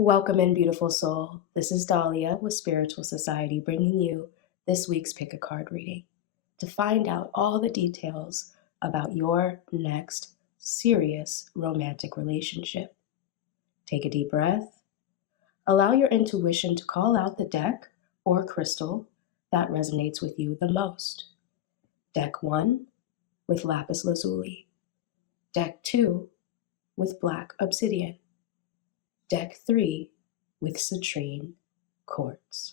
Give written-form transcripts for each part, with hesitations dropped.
Welcome in, beautiful soul. This is Dahlia with Spiritual Society bringing you this week's Pick a Card reading to find out all the details about your next serious romantic relationship. Take a deep breath. Allow your intuition to call out the deck or crystal that resonates with you the most. Deck 1 with lapis lazuli. Deck 2 with black obsidian. Deck 3 with citrine quartz.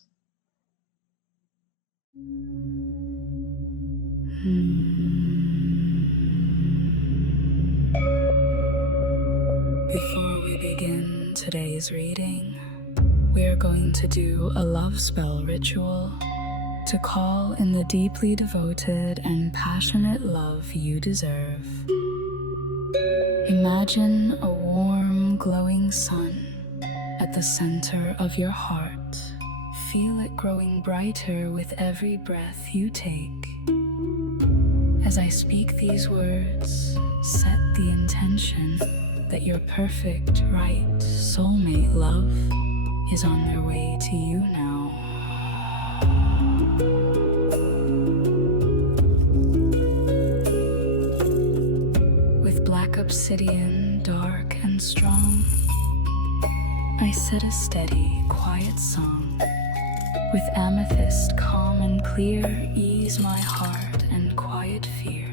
Before we begin today's reading, we're going to do a love spell ritual to call in the deeply devoted and passionate love you deserve. Imagine a warm, glowing sun at the center of your heart. Feel it growing brighter with every breath you take. As I speak these words, set the intention that your perfect, right soulmate love is on their way to you now. With black obsidian, dark and strong, I set a steady, quiet song. With amethyst, calm and clear, ease my heart and quiet fear.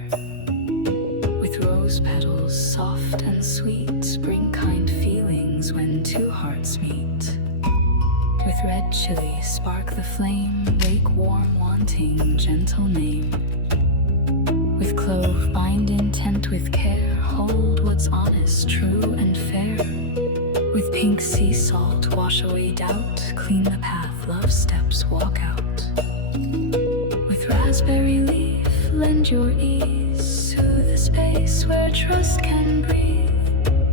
With rose petals, soft and sweet, bring kind feelings when two hearts meet. With red chili, spark the flame, wake warm wanting, gentle name. With clove, bind intent with care, hold what's honest, true and fair. With pink sea salt, wash away doubt, clean the path, love steps, walk out. With raspberry leaf, lend your ease, soothe the space where trust can breathe.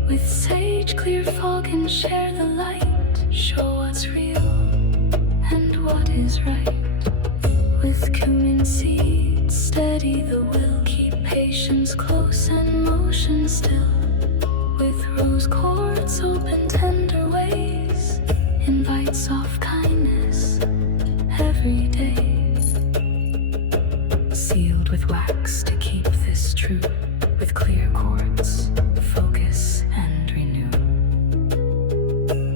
With sage, clear fog and share the light, show what's real and what is right. With cumin seeds, steady the will, keep patience close and motion still. With rose quartz, open tender ways, invite soft kindness every day. Sealed with wax to keep this true, with clear quartz, focus and renew.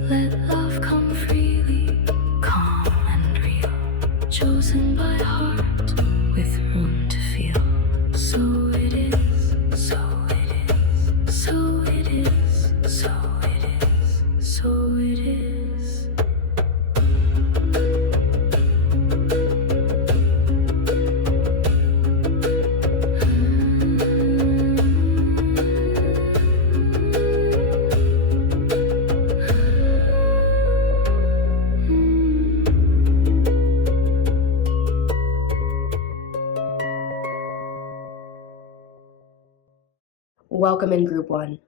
Let love come freely, calm and real, chosen by heart, with room to feel. So it is, so it is, so it is, so it is, so it is. Welcome in, Group 1.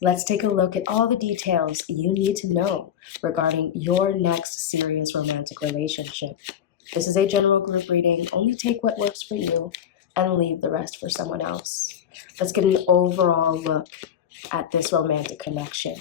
Let's take a look at all the details you need to know regarding your next serious romantic relationship. This is a general group reading. Only take what works for you and leave the rest for someone else. Let's get an overall look at this romantic connection.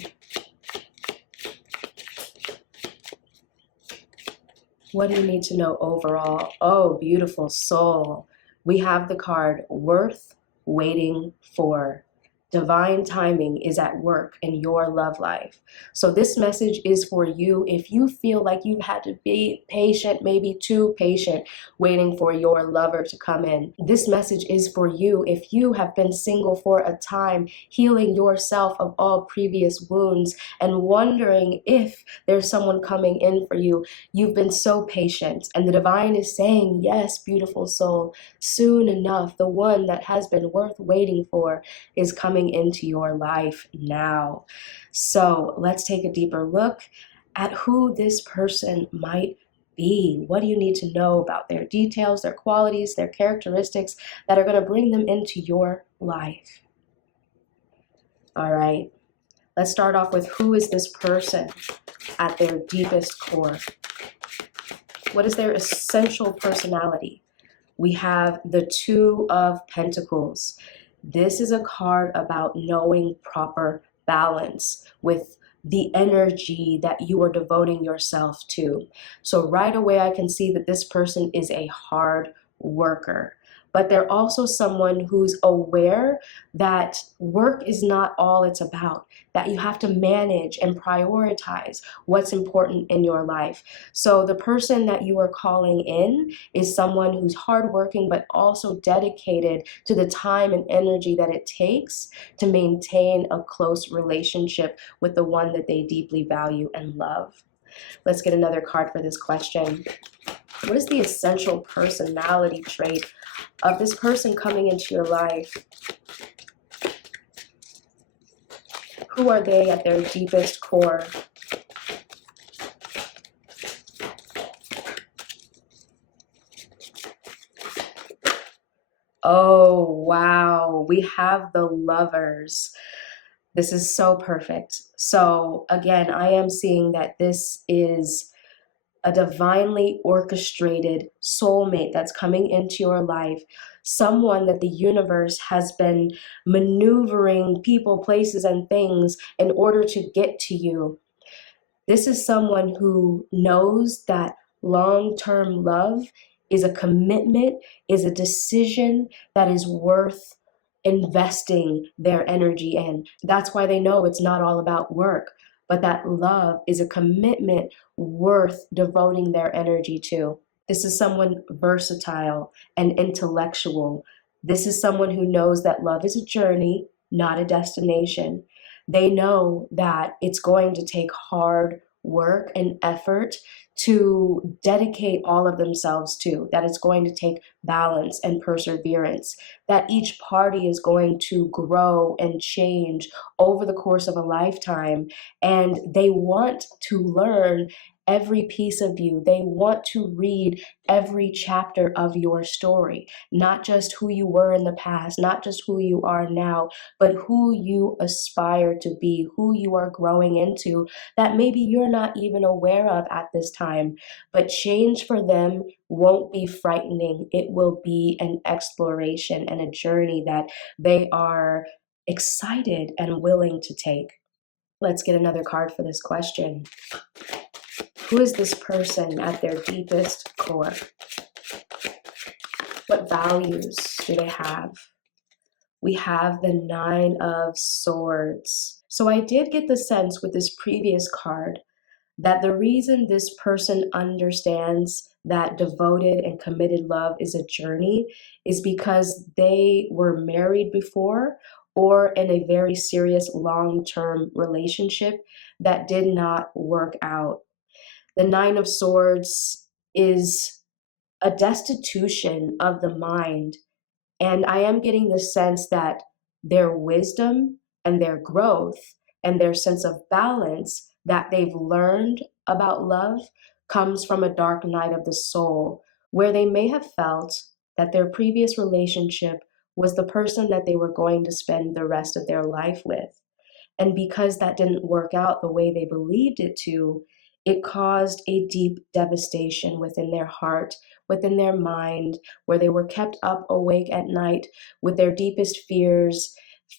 What do you need to know overall? Oh, beautiful soul. We have the card worth waiting for. Divine timing is at work in your love life. So this message is for you if you feel like you've had to be patient, maybe too patient, waiting for your lover to come in. This message is for you if you have been single for a time, healing yourself of all previous wounds and wondering if there's someone coming in for you. You've been so patient, and the divine is saying, yes, beautiful soul, soon enough, the one that has been worth waiting for is coming into your life now. So let's take a deeper look at who this person might be. What do you need to know about their details, their qualities, their characteristics that are going to bring them into your life? All right, let's start off with who is this person at their deepest core? What is their essential personality? We have the Two of Pentacles. This is a card about knowing proper balance with the energy that you are devoting yourself to. So right away, I can see that this person is a hard worker, but they're also someone who's aware that work is not all it's about, that you have to manage and prioritize what's important in your life. So the person that you are calling in is someone who's hardworking, but also dedicated to the time and energy that it takes to maintain a close relationship with the one that they deeply value and love. Let's get another card for this question. What is the essential personality trait of this person coming into your life? Who are they at their deepest core? Oh, wow. We have the Lovers. This is so perfect. So again, I am seeing that this is a divinely orchestrated soulmate that's coming into your life, someone that the universe has been maneuvering people, places, and things in order to get to you. This is someone who knows that long-term love is a commitment, is a decision that is worth investing their energy in. That's why they know it's not all about work, but that love is a commitment worth devoting their energy to. This is someone versatile and intellectual. This is someone who knows that love is a journey, not a destination. They know that it's going to take hard work and effort to dedicate all of themselves to, that it's going to take balance and perseverance, that each party is going to grow and change over the course of a lifetime, and they want to learn every piece of you. They want to read every chapter of your story, not just who you were in the past, not just who you are now, but who you aspire to be, who you are growing into that maybe you're not even aware of at this time. But change for them won't be frightening. It will be an exploration and a journey that they are excited and willing to take. Let's get another card for this question. Who is this person at their deepest core? What values do they have? We have the Nine of Swords. So I did get the sense with this previous card that the reason this person understands that devoted and committed love is a journey is because they were married before or in a very serious long-term relationship that did not work out. The Nine of Swords is a destitution of the mind, and I am getting the sense that their wisdom and their growth and their sense of balance that they've learned about love comes from a dark night of the soul, where they may have felt that their previous relationship was the person that they were going to spend the rest of their life with. And because that didn't work out the way they believed it to, it caused a deep devastation within their heart, within their mind, where they were kept up awake at night with their deepest fears,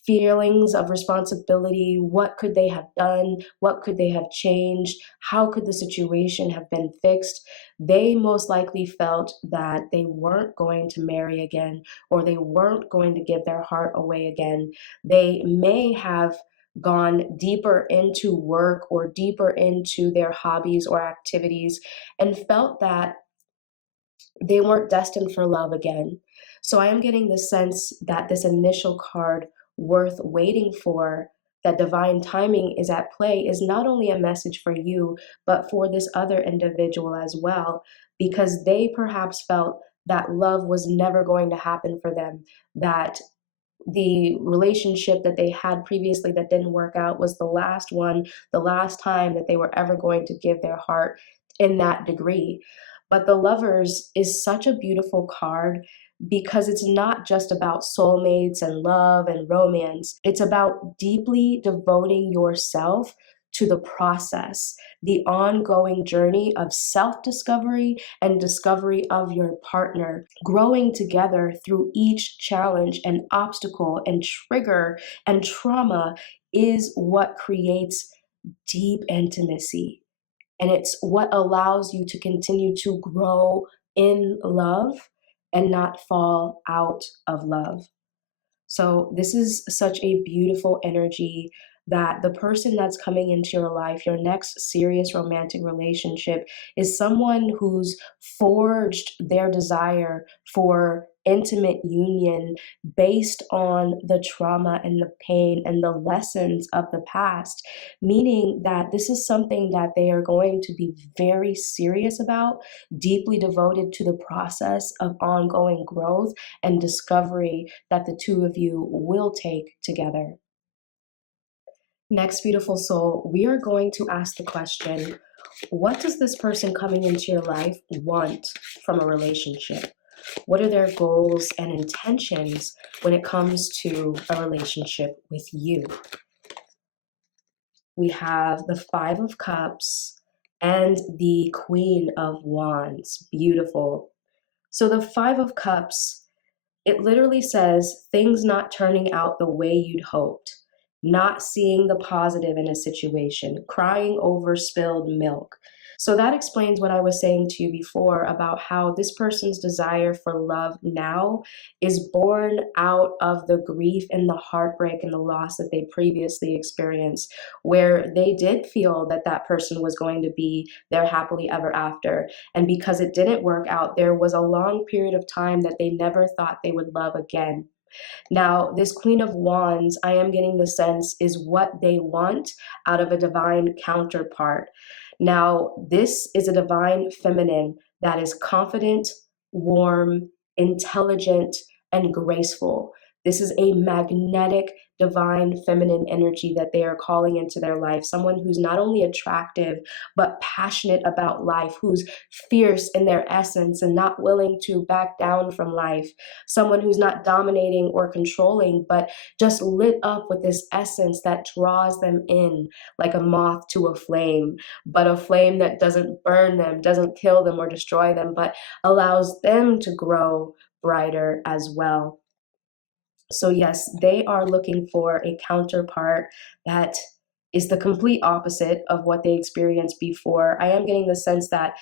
feelings of responsibility. What could they have done? What could they have changed? How could the situation have been fixed? They most likely felt that they weren't going to marry again, or they weren't going to give their heart away again. They may have gone deeper into work or deeper into their hobbies or activities and felt that they weren't destined for love again. So I am getting the sense that this initial card, worth waiting for, that divine timing is at play, is not only a message for you, but for this other individual as well, because they perhaps felt that love was never going to happen for them, that the relationship that they had previously that didn't work out was the last one, the last time that they were ever going to give their heart in that degree. But the Lovers is such a beautiful card because it's not just about soulmates and love and romance. It's about deeply devoting yourself to the process, the ongoing journey of self-discovery and discovery of your partner, growing together through each challenge and obstacle and trigger and trauma is what creates deep intimacy. And it's what allows you to continue to grow in love and not fall out of love. So, this is such a beautiful energy that the person that's coming into your life, your next serious romantic relationship, is someone who's forged their desire for intimate union based on the trauma and the pain and the lessons of the past, meaning that this is something that they are going to be very serious about, deeply devoted to the process of ongoing growth and discovery that the two of you will take together. Next, beautiful soul, we are going to ask the question, what does this person coming into your life want from a relationship? What are their goals and intentions when it comes to a relationship with you? We have the Five of Cups and the Queen of Wands. Beautiful. So the Five of Cups, it literally says things not turning out the way you'd hoped, not seeing the positive in a situation, crying over spilled milk. So that explains what I was saying to you before about how this person's desire for love now is born out of the grief and the heartbreak and the loss that they previously experienced, where they did feel that that person was going to be their happily ever after. And because it didn't work out, there was a long period of time that they never thought they would love again. Now, this Queen of Wands, I am getting the sense, is what they want out of a divine counterpart. Now, this is a divine feminine that is confident, warm, intelligent, and graceful. This is a magnetic, divine feminine energy that they are calling into their life. Someone who's not only attractive, but passionate about life, who's fierce in their essence and not willing to back down from life. Someone who's not dominating or controlling, but just lit up with this essence that draws them in like a moth to a flame, but a flame that doesn't burn them, doesn't kill them or destroy them, but allows them to grow brighter as well. So, yes, they are looking for a counterpart that is the complete opposite of what they experienced before. I am getting the sense that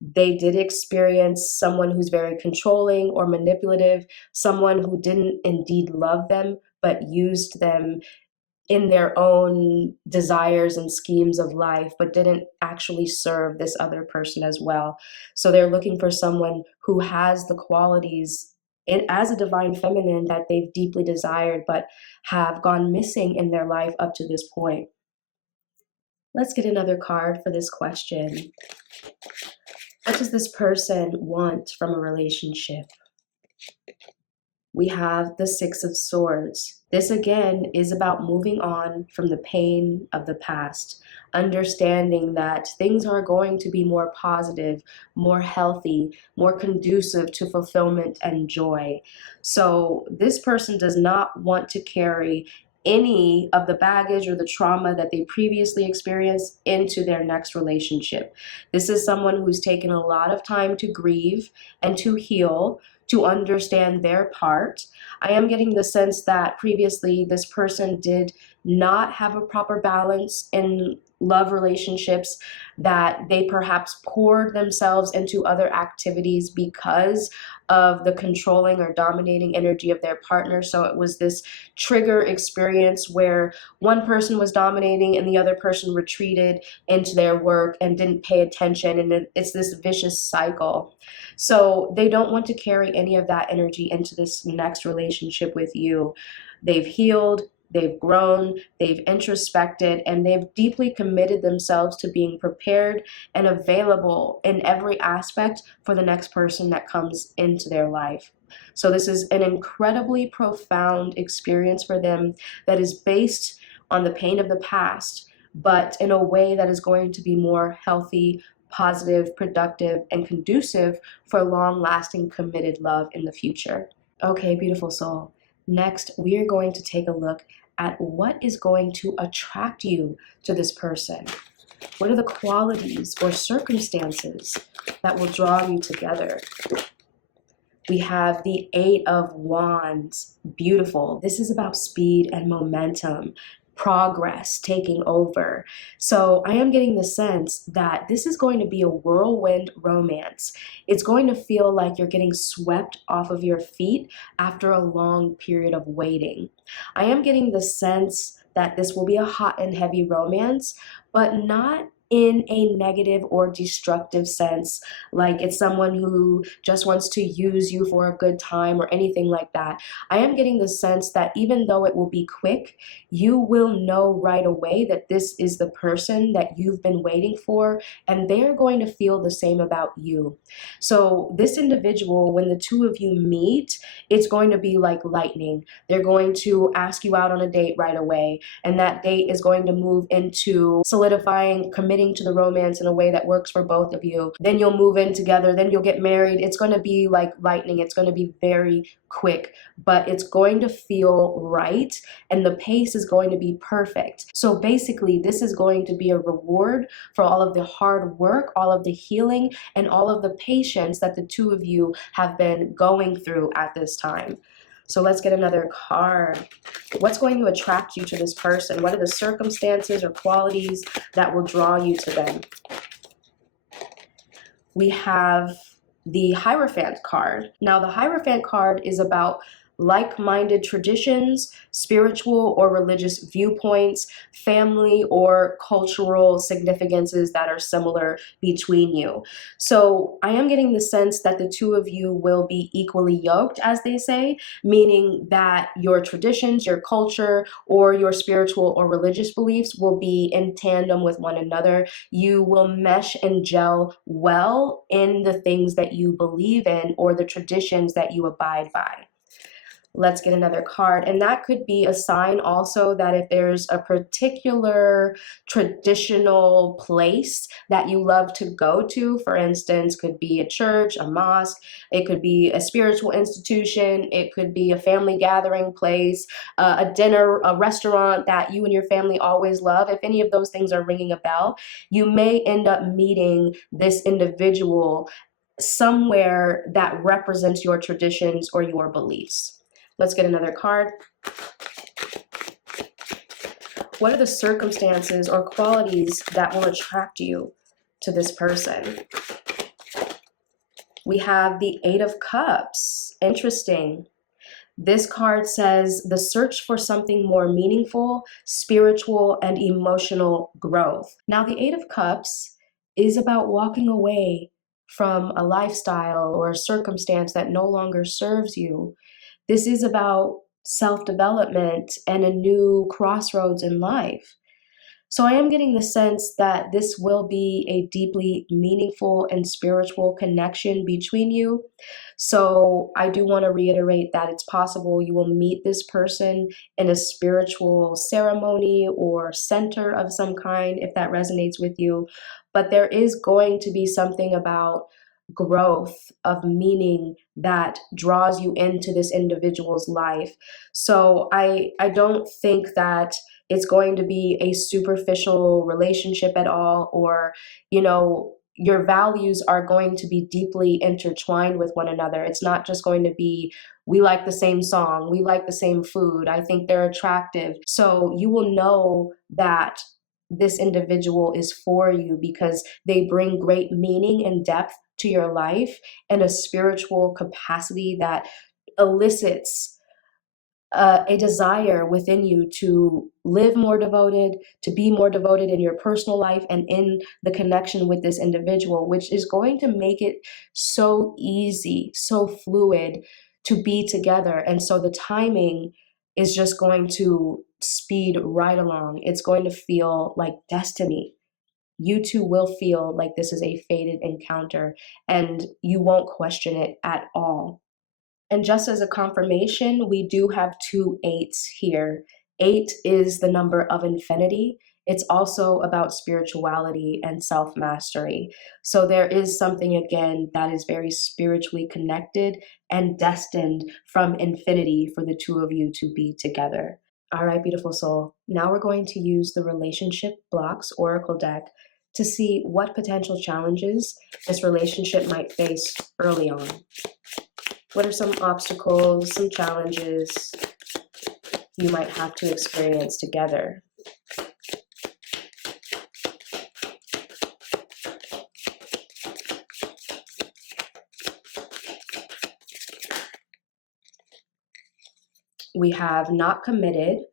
they did experience someone who's very controlling or manipulative, someone who didn't indeed love them, but used them in their own desires and schemes of life, but didn't actually serve this other person as well. So they're looking for someone who has the qualities as a divine feminine that they've deeply desired, but have gone missing in their life up to this point. Let's get another card for this question. What does this person want from a relationship? We have the Six of Swords. This again is about moving on from the pain of the past, understanding that things are going to be more positive, more healthy, more conducive to fulfillment and joy. So this person does not want to carry any of the baggage or the trauma that they previously experienced into their next relationship. This is someone who's taken a lot of time to grieve and to heal, to understand their part. I am getting the sense that previously this person did not have a proper balance in love relationships, that they perhaps poured themselves into other activities because of the controlling or dominating energy of their partner. So it was this trigger experience where one person was dominating and the other person retreated into their work and didn't pay attention. And it's this vicious cycle. So they don't want to carry any of that energy into this next relationship with you. They've healed, they've grown, they've introspected, and they've deeply committed themselves to being prepared and available in every aspect for the next person that comes into their life. So this is an incredibly profound experience for them that is based on the pain of the past, but in a way that is going to be more healthy, positive, productive, and conducive for long-lasting, committed love in the future. Okay, beautiful soul. Next, we are going to take a look at what is going to attract you to this person. What are the qualities or circumstances that will draw you together? We have the Eight of Wands. Beautiful. This is about speed and momentum. progress taking over. So I am getting the sense that this is going to be a whirlwind romance. It's going to feel like you're getting swept off of your feet after a long period of waiting. I am getting the sense that this will be a hot and heavy romance, but not in a negative or destructive sense, like it's someone who just wants to use you for a good time or anything like that. I am getting the sense that even though it will be quick, you will know right away that this is the person that you've been waiting for, and they're going to feel the same about you. So this individual, when the two of you meet, it's going to be like lightning. They're going to ask you out on a date right away, and that date is going to move into solidifying, committing to the romance in a way that works for both of you. Then you'll move in together, then you'll get married. It's going to be like lightning. It's going to be very quick, but it's going to feel right, and the pace is going to be perfect. So basically, this is going to be a reward for all of the hard work, all of the healing, and all of the patience that the two of you have been going through at this time. So let's get another card. What's going to attract you to this person? What are the circumstances or qualities that will draw you to them? We have the Hierophant card. Now, the Hierophant card is about like-minded traditions, spiritual or religious viewpoints, family or cultural significances that are similar between you. So I am getting the sense that the two of you will be equally yoked, as they say, meaning that your traditions, your culture, or your spiritual or religious beliefs will be in tandem with one another. You will mesh and gel well in the things that you believe in or the traditions that you abide by. Let's get another card. And that could be a sign also that if there's a particular traditional place that you love to go to, for instance, could be a church, a mosque, it could be a spiritual institution, it could be a family gathering place, a dinner, a restaurant that you and your family always love. If any of those things are ringing a bell, you may end up meeting this individual somewhere that represents your traditions or your beliefs. Let's get another card. What are the circumstances or qualities that will attract you to this person? We have the Eight of Cups. Interesting. This card says the search for something more meaningful, spiritual, and emotional growth. Now, the Eight of Cups is about walking away from a lifestyle or a circumstance that no longer serves you. This is about self-development and a new crossroads in life. So I am getting the sense that this will be a deeply meaningful and spiritual connection between you. So I do want to reiterate that it's possible you will meet this person in a spiritual ceremony or center of some kind, if that resonates with you. But there is going to be something about growth of meaning that draws you into this individual's life. So I don't think that it's going to be a superficial relationship at all, or, your values are going to be deeply intertwined with one another. It's not just going to be, we like the same song, we like the same food, I think they're attractive. So you will know that this individual is for you because they bring great meaning and depth to your life and a spiritual capacity that elicits a desire within you to live more devoted, to be more devoted in your personal life and in the connection with this individual, which is going to make it so easy, so fluid to be together. And so the timing is just going to speed right along. It's going to feel like destiny. You two will feel like this is a fated encounter, and you won't question it at all. And just as a confirmation, we do have two eights here. Eight is the number of infinity. It's also about spirituality and self-mastery. So there is something, again, that is very spiritually connected and destined from infinity for the two of you to be together. All right, beautiful soul. Now we're going to use the Relationship Blocks Oracle deck to see what potential challenges this relationship might face early on. What are some obstacles, some challenges you might have to experience together We have not committed,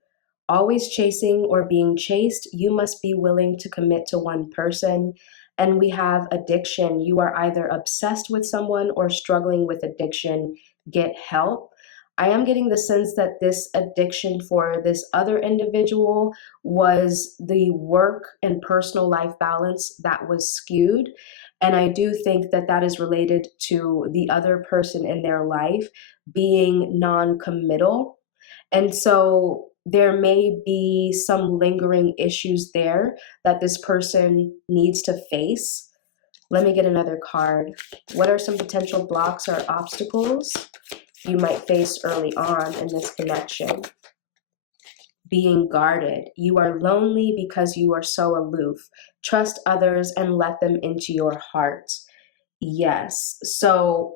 always chasing or being chased. You must be willing to commit to one person. And we have addiction. You are either obsessed with someone or struggling with addiction. Get help. I am getting the sense that this addiction for this other individual was the work and personal life balance that was skewed. And I do think that that is related to the other person in their life being non committal. And so there may be some lingering issues there that this person needs to face. Let me get another card. What are some potential blocks or obstacles you might face early on in this connection? Being guarded. You are lonely because you are so aloof. Trust others and let them into your heart. Yes. So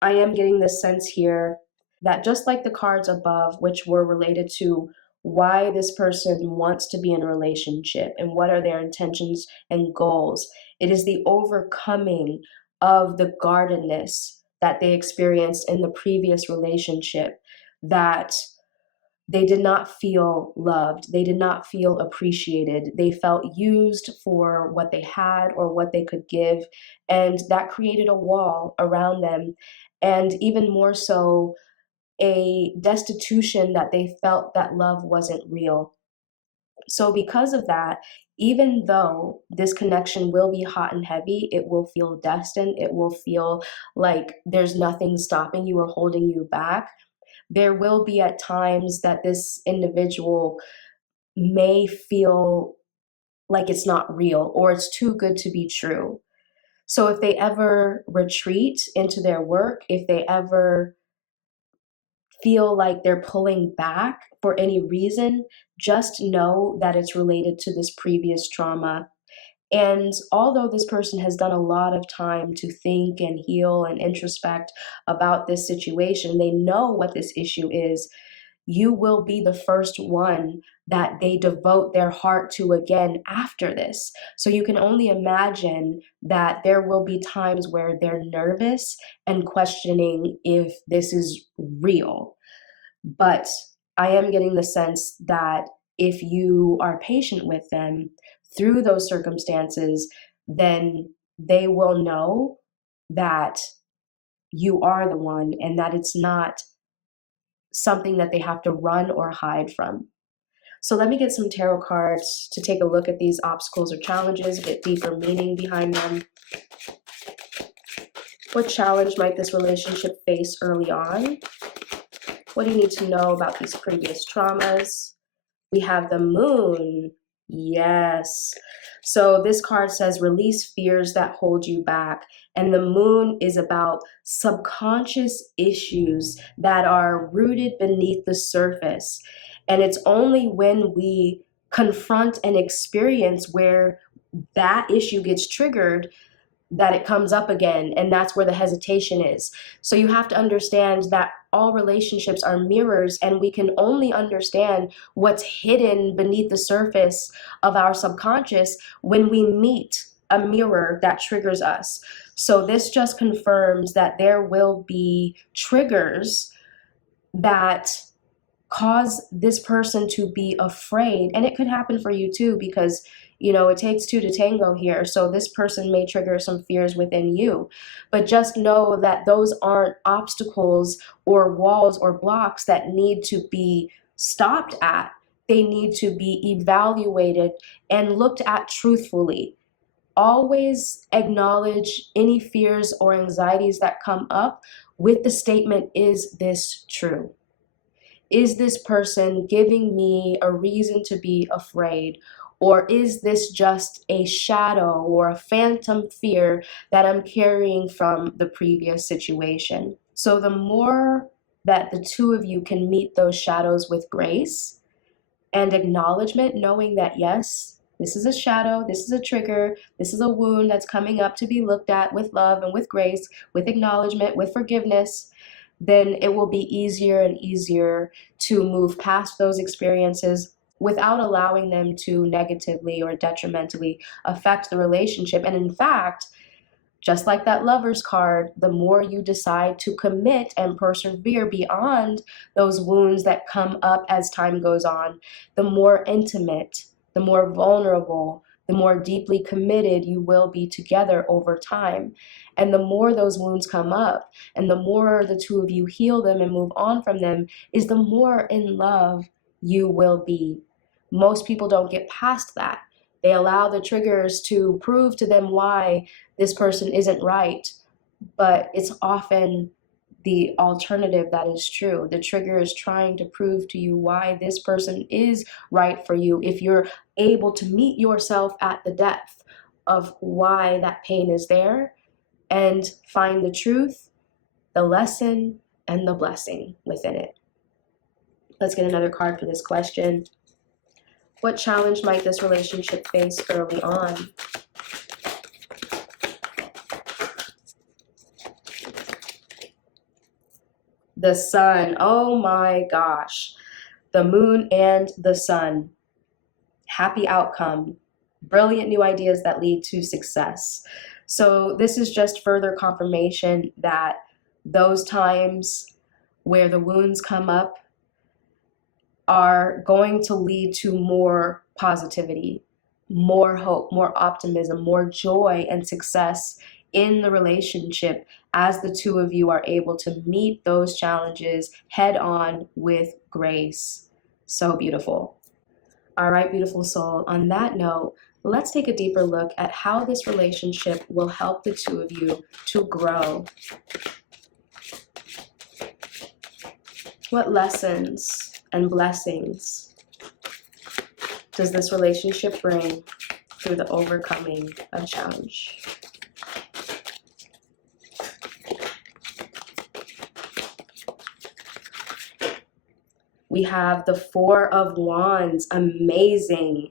I am getting this sense here that just like the cards above, which were related to why this person wants to be in a relationship and what are their intentions and goals, it is the overcoming of the guardedness that they experienced in the previous relationship, that they did not feel loved. They did not feel appreciated. They felt used for what they had or what they could give. And that created a wall around them. And even more so, a destitution that they felt that love wasn't real. So, because of that, even though this connection will be hot and heavy, it will feel destined, it will feel like there's nothing stopping you or holding you back. There will be at times that this individual may feel like it's not real or it's too good to be true. So if they ever retreat into their work, if they ever feel like they're pulling back for any reason, just know that it's related to this previous trauma. And although this person has done a lot of time to think and heal and introspect about this situation, they know what this issue is. You will be the first one that they devote their heart to again after this. So you can only imagine that there will be times where they're nervous and questioning if this is real. But I am getting the sense that if you are patient with them through those circumstances, then they will know that you are the one and that it's not something that they have to run or hide from. So let me get some tarot cards to take a look at these obstacles or challenges, get deeper meaning behind them. What challenge might this relationship face early on? What do you need to know about these previous traumas? We have the moon. Yes. So this card says release fears that hold you back. And the moon is about subconscious issues that are rooted beneath the surface. And it's only when we confront an experience where that issue gets triggered that it comes up again, and that's where the hesitation is. So you have to understand that all relationships are mirrors, and we can only understand what's hidden beneath the surface of our subconscious when we meet a mirror that triggers us. So this just confirms that there will be triggers that cause this person to be afraid. And it could happen for you too, because it takes two to tango here. So this person may trigger some fears within you. But just know that those aren't obstacles or walls or blocks that need to be stopped at. They need to be evaluated and looked at truthfully. Always acknowledge any fears or anxieties that come up with the statement, is this true? Is this person giving me a reason to be afraid? Or is this just a shadow or a phantom fear that I'm carrying from the previous situation? So the more that the two of you can meet those shadows with grace and acknowledgement, knowing that yes, this is a shadow, this is a trigger, this is a wound that's coming up to be looked at with love and with grace, with acknowledgement, with forgiveness, then it will be easier and easier to move past those experiences without allowing them to negatively or detrimentally affect the relationship. And in fact, Just like that Lover's card, the more you decide to commit and persevere beyond those wounds that come up as time goes on, the more intimate, the more vulnerable, the more deeply committed you will be together over time. And the more those wounds come up, and the more the two of you heal them and move on from them, is the more in love you will be. Most people don't get past that. They allow the triggers to prove to them why this person isn't right, but it's often the alternative that is true. The trigger is trying to prove to you why this person is right for you. If you're able to meet yourself at the depth of why that pain is there and find the truth, the lesson, and the blessing within it. Let's get another card for this question. What challenge might this relationship face early on? The sun. Oh my gosh. The moon and the sun. Happy outcome. Brilliant new ideas that lead to success. So this is just further confirmation that those times where the wounds come up are going to lead to more positivity, more hope, more optimism, more joy and success in the relationship as the two of you are able to meet those challenges head on with grace. So beautiful. All right, beautiful soul. On that note, let's take a deeper look at how this relationship will help the two of you to grow. What lessons and blessings does this relationship bring through the overcoming of challenge? We have the Four of Wands. Amazing.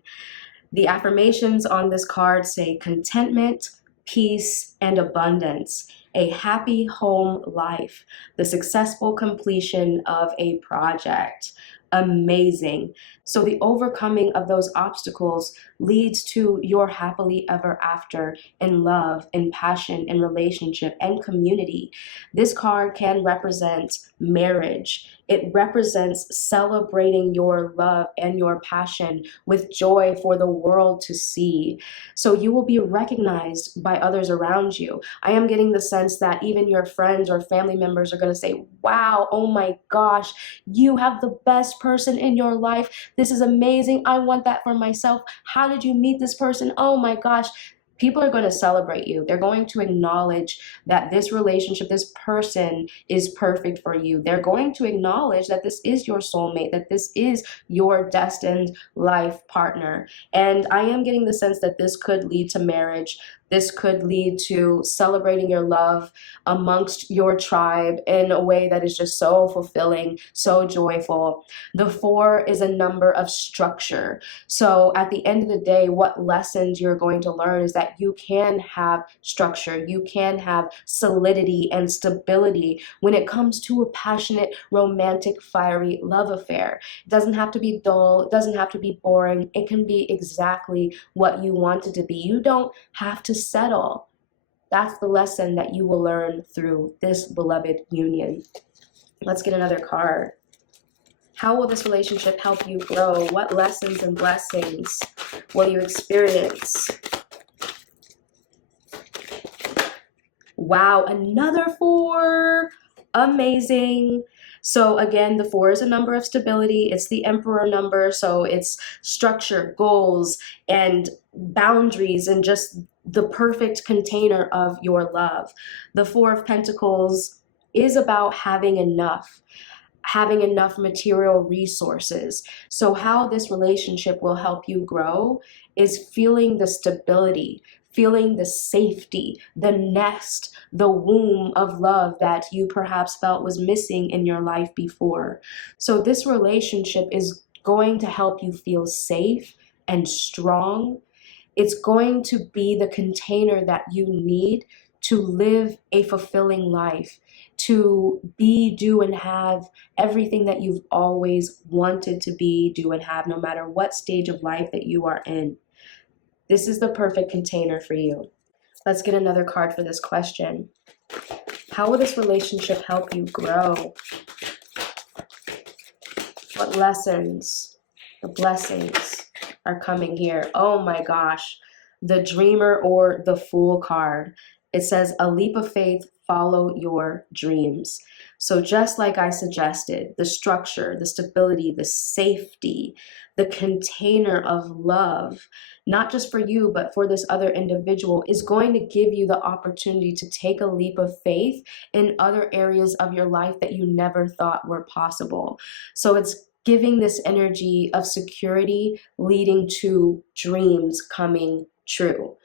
The affirmations on this card say contentment, peace, and abundance, a happy home life, the successful completion of a project. Amazing. So the overcoming of those obstacles leads to your happily ever after in love, in passion, in relationship, and community. This card can represent marriage. It represents celebrating your love and your passion with joy for the world to see. So you will be recognized by others around you. I am getting the sense that even your friends or family members are going to say, wow, oh my gosh, you have the best person in your life. This is amazing. I want that for myself. How did you meet this person? Oh my gosh. People are going to celebrate you. They're going to acknowledge that this relationship, this person is perfect for you. They're going to acknowledge that this is your soulmate, that this is your destined life partner. And I am getting the sense that this could lead to marriage. This could lead to celebrating your love amongst your tribe in a way that is just so fulfilling, so joyful. The four is a number of structure. So at the end of the day, what lessons you're going to learn is that you can have structure, you can have solidity and stability when it comes to a passionate, romantic, fiery love affair. It doesn't have to be dull, it doesn't have to be boring. It can be exactly what you want it to be. You don't have to settle. That's the lesson that you will learn through this beloved union. Let's get another card. How will this relationship help you grow? What lessons and blessings will you experience? Wow, another four. Amazing. So again, the four is a number of stability. It's the emperor number. So it's structure, goals, and boundaries, and just the perfect container of your love. The Four of Pentacles is about having enough material resources. So how this relationship will help you grow is feeling the stability, feeling the safety, the nest, the womb of love that you perhaps felt was missing in your life before. So this relationship is going to help you feel safe and strong. It's going to be the container that you need to live a fulfilling life, to be, do, and have everything that you've always wanted to be, do, and have, no matter what stage of life that you are in. This is the perfect container for you. Let's get another card for this question. How will this relationship help you grow? What lessons, the blessings are coming here? Oh my gosh, the dreamer or the fool card. It says a leap of faith, follow your dreams. So just like I suggested, the structure, the stability, the safety, the container of love, not just for you, but for this other individual, is going to give you the opportunity to take a leap of faith in other areas of your life that you never thought were possible. So it's giving this energy of security leading to dreams coming true.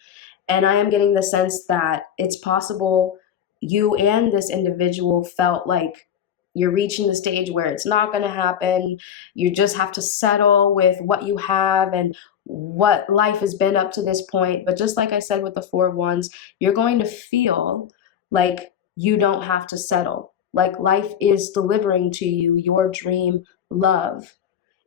And I am getting the sense that it's possible you and this individual felt like you're reaching the stage where it's not going to happen. You just have to settle with what you have and what life has been up to this point. But just like I said with the Four of Wands, you're going to feel like you don't have to settle. Like life is delivering to you your dream love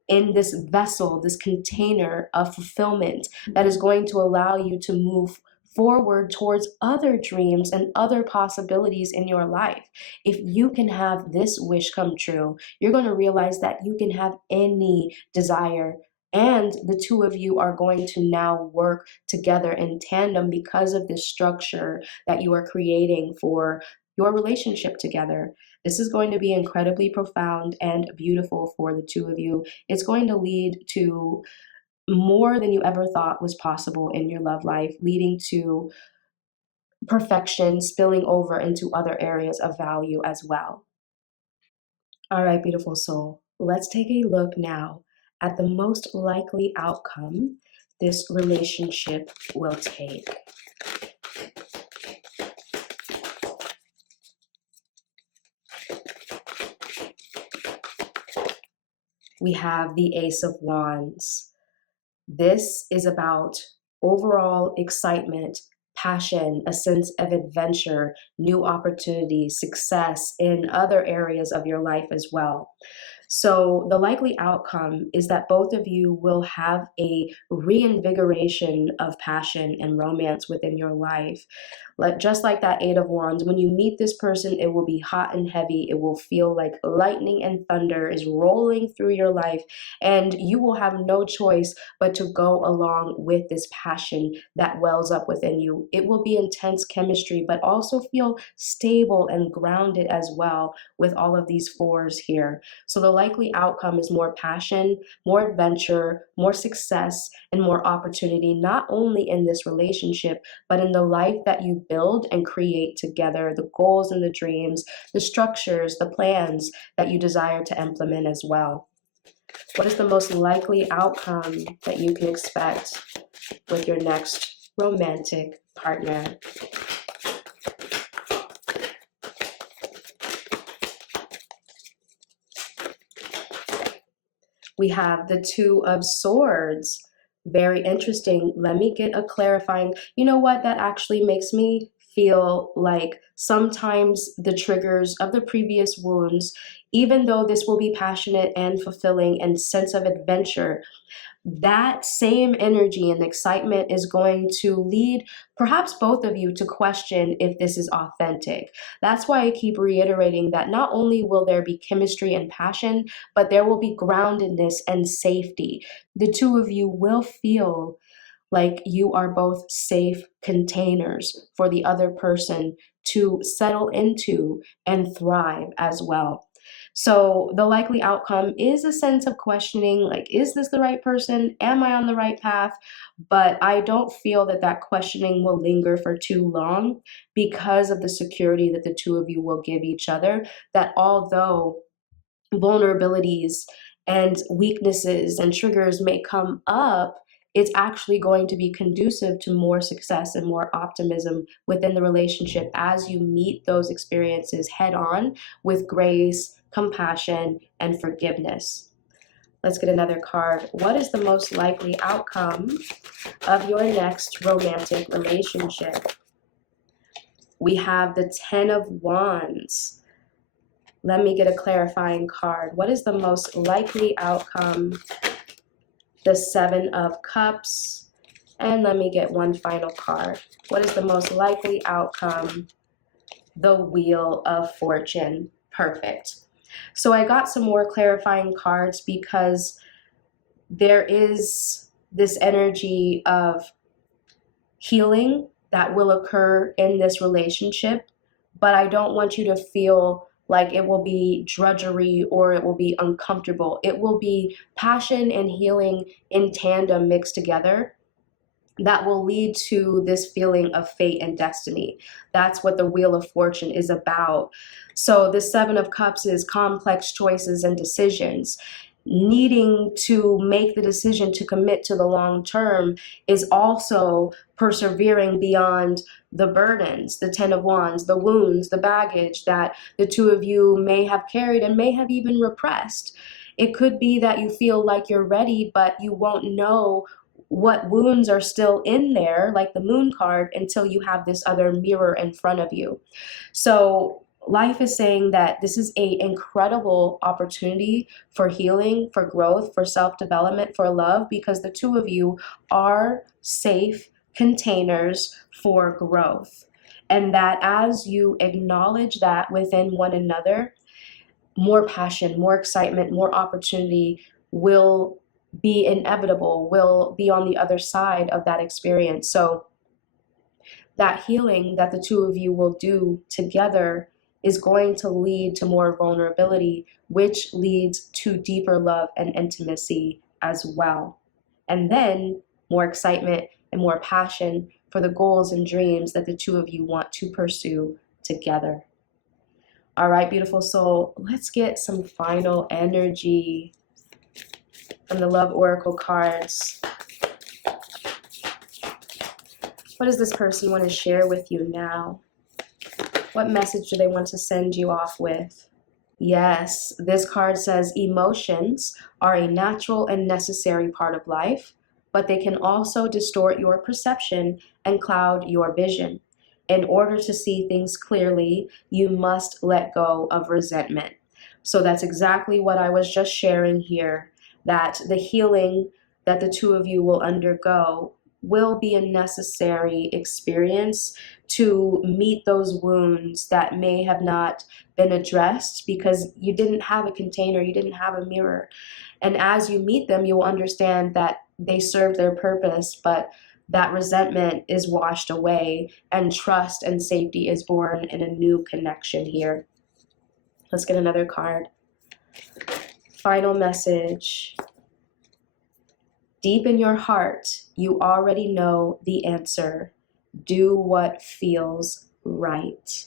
in this vessel, this container of fulfillment that is going to allow you to move forward towards other dreams and other possibilities in your life. If you can have this wish come true, you're going to realize that you can have any desire. And the two of you are going to now work together in tandem because of this structure that you are creating for your relationship together. This is going to be incredibly profound and beautiful for the two of you. It's going to lead to more than you ever thought was possible in your love life, leading to perfection spilling over into other areas of value as well. All right, beautiful soul, let's take a look now at the most likely outcome this relationship will take. We have the Ace of Wands. This is about overall excitement, passion, a sense of adventure, new opportunities, success in other areas of your life as well. So the likely outcome is that both of you will have a reinvigoration of passion and romance within your life. Just like that Eight of Wands, when you meet this person, it will be hot and heavy. It will feel like lightning and thunder is rolling through your life, and you will have no choice but to go along with this passion that wells up within you. It will be intense chemistry, but also feel stable and grounded as well with all of these fours here. So the likely outcome is more passion, more adventure, more success, and more opportunity, not only in this relationship, but in the life that you build and create together, the goals and the dreams, the structures, the plans that you desire to implement as well. What is the most likely outcome that you can expect with your next romantic partner? We have the Two of Swords. Very interesting. Let me get a clarifying. You know what? That actually makes me feel like sometimes the triggers of the previous wounds, even though this will be passionate and fulfilling and sense of adventure, that same energy and excitement is going to lead perhaps both of you to question if this is authentic. That's why I keep reiterating that not only will there be chemistry and passion, but there will be groundedness and safety. The two of you will feel like you are both safe containers for the other person to settle into and thrive as well. So the likely outcome is a sense of questioning, like, is this the right person? Am I on the right path? But I don't feel that that questioning will linger for too long because of the security that the two of you will give each other, that although vulnerabilities and weaknesses and triggers may come up, it's actually going to be conducive to more success and more optimism within the relationship as you meet those experiences head on with grace, compassion, and forgiveness. Let's get another card. What is the most likely outcome of your next romantic relationship? We have the Ten of Wands. Let me get a clarifying card. What is the most likely outcome? The Seven of Cups, And let me get one final card. What is the most likely outcome? The Wheel of Fortune. Perfect. So I got some more clarifying cards because there is this energy of healing that will occur in this relationship, but I don't want you to feel like it will be drudgery or it will be uncomfortable. It will be passion and healing in tandem mixed together that will lead to this feeling of fate and destiny. That's what the Wheel of Fortune is about. So the Seven of Cups is complex choices and decisions. Needing to make the decision to commit to the long term is also persevering beyond the burdens, the Ten of Wands, the wounds, the baggage that the two of you may have carried and may have even repressed. It could be that you feel like you're ready, but you won't know what wounds are still in there, like the Moon card, until you have this other mirror in front of you. So life is saying that this is an incredible opportunity for healing, for growth, for self-development, for love, because the two of you are safe containers for growth. And that as you acknowledge that within one another, more passion, more excitement, more opportunity will be inevitable, will be on the other side of that experience. So that healing that the two of you will do together is going to lead to more vulnerability, which leads to deeper love and intimacy as well. And then more excitement and more passion for the goals and dreams that the two of you want to pursue together. All right, beautiful soul, let's get some final energy from the Love Oracle cards. What does this person want to share with you now? What message do they want to send you off with? Yes, this card says emotions are a natural and necessary part of life, but they can also distort your perception and cloud your vision. In order to see things clearly, you must let go of resentment. So that's exactly what I was just sharing here, that the healing that the two of you will undergo will be a necessary experience to meet those wounds that may have not been addressed because you didn't have a container, you didn't have a mirror. And as you meet them, you will understand that they serve their purpose, but that resentment is washed away and trust and safety is born in a new connection here. Let's get another card. Final message. Deep in your heart, you already know the answer. Do what feels right.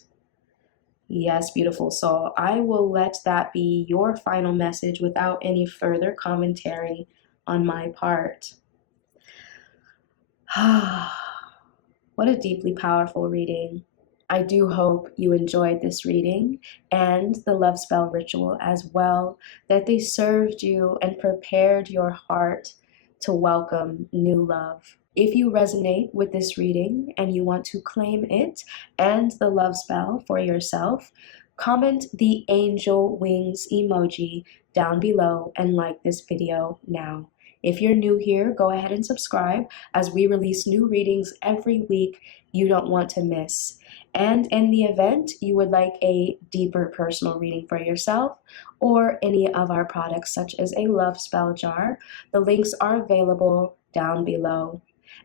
Yes, beautiful soul. I will let that be your final message without any further commentary on my part. What a deeply powerful reading. I do hope you enjoyed this reading and the love spell ritual as well, that they served you and prepared your heart to welcome new love. If you resonate with this reading and you want to claim it and the love spell for yourself, comment the angel wings emoji down below and like this video now. If you're new here, go ahead and subscribe as we release new readings every week you don't want to miss. And in the event you would like a deeper personal reading for yourself or any of our products such as a love spell jar, the links are available down below.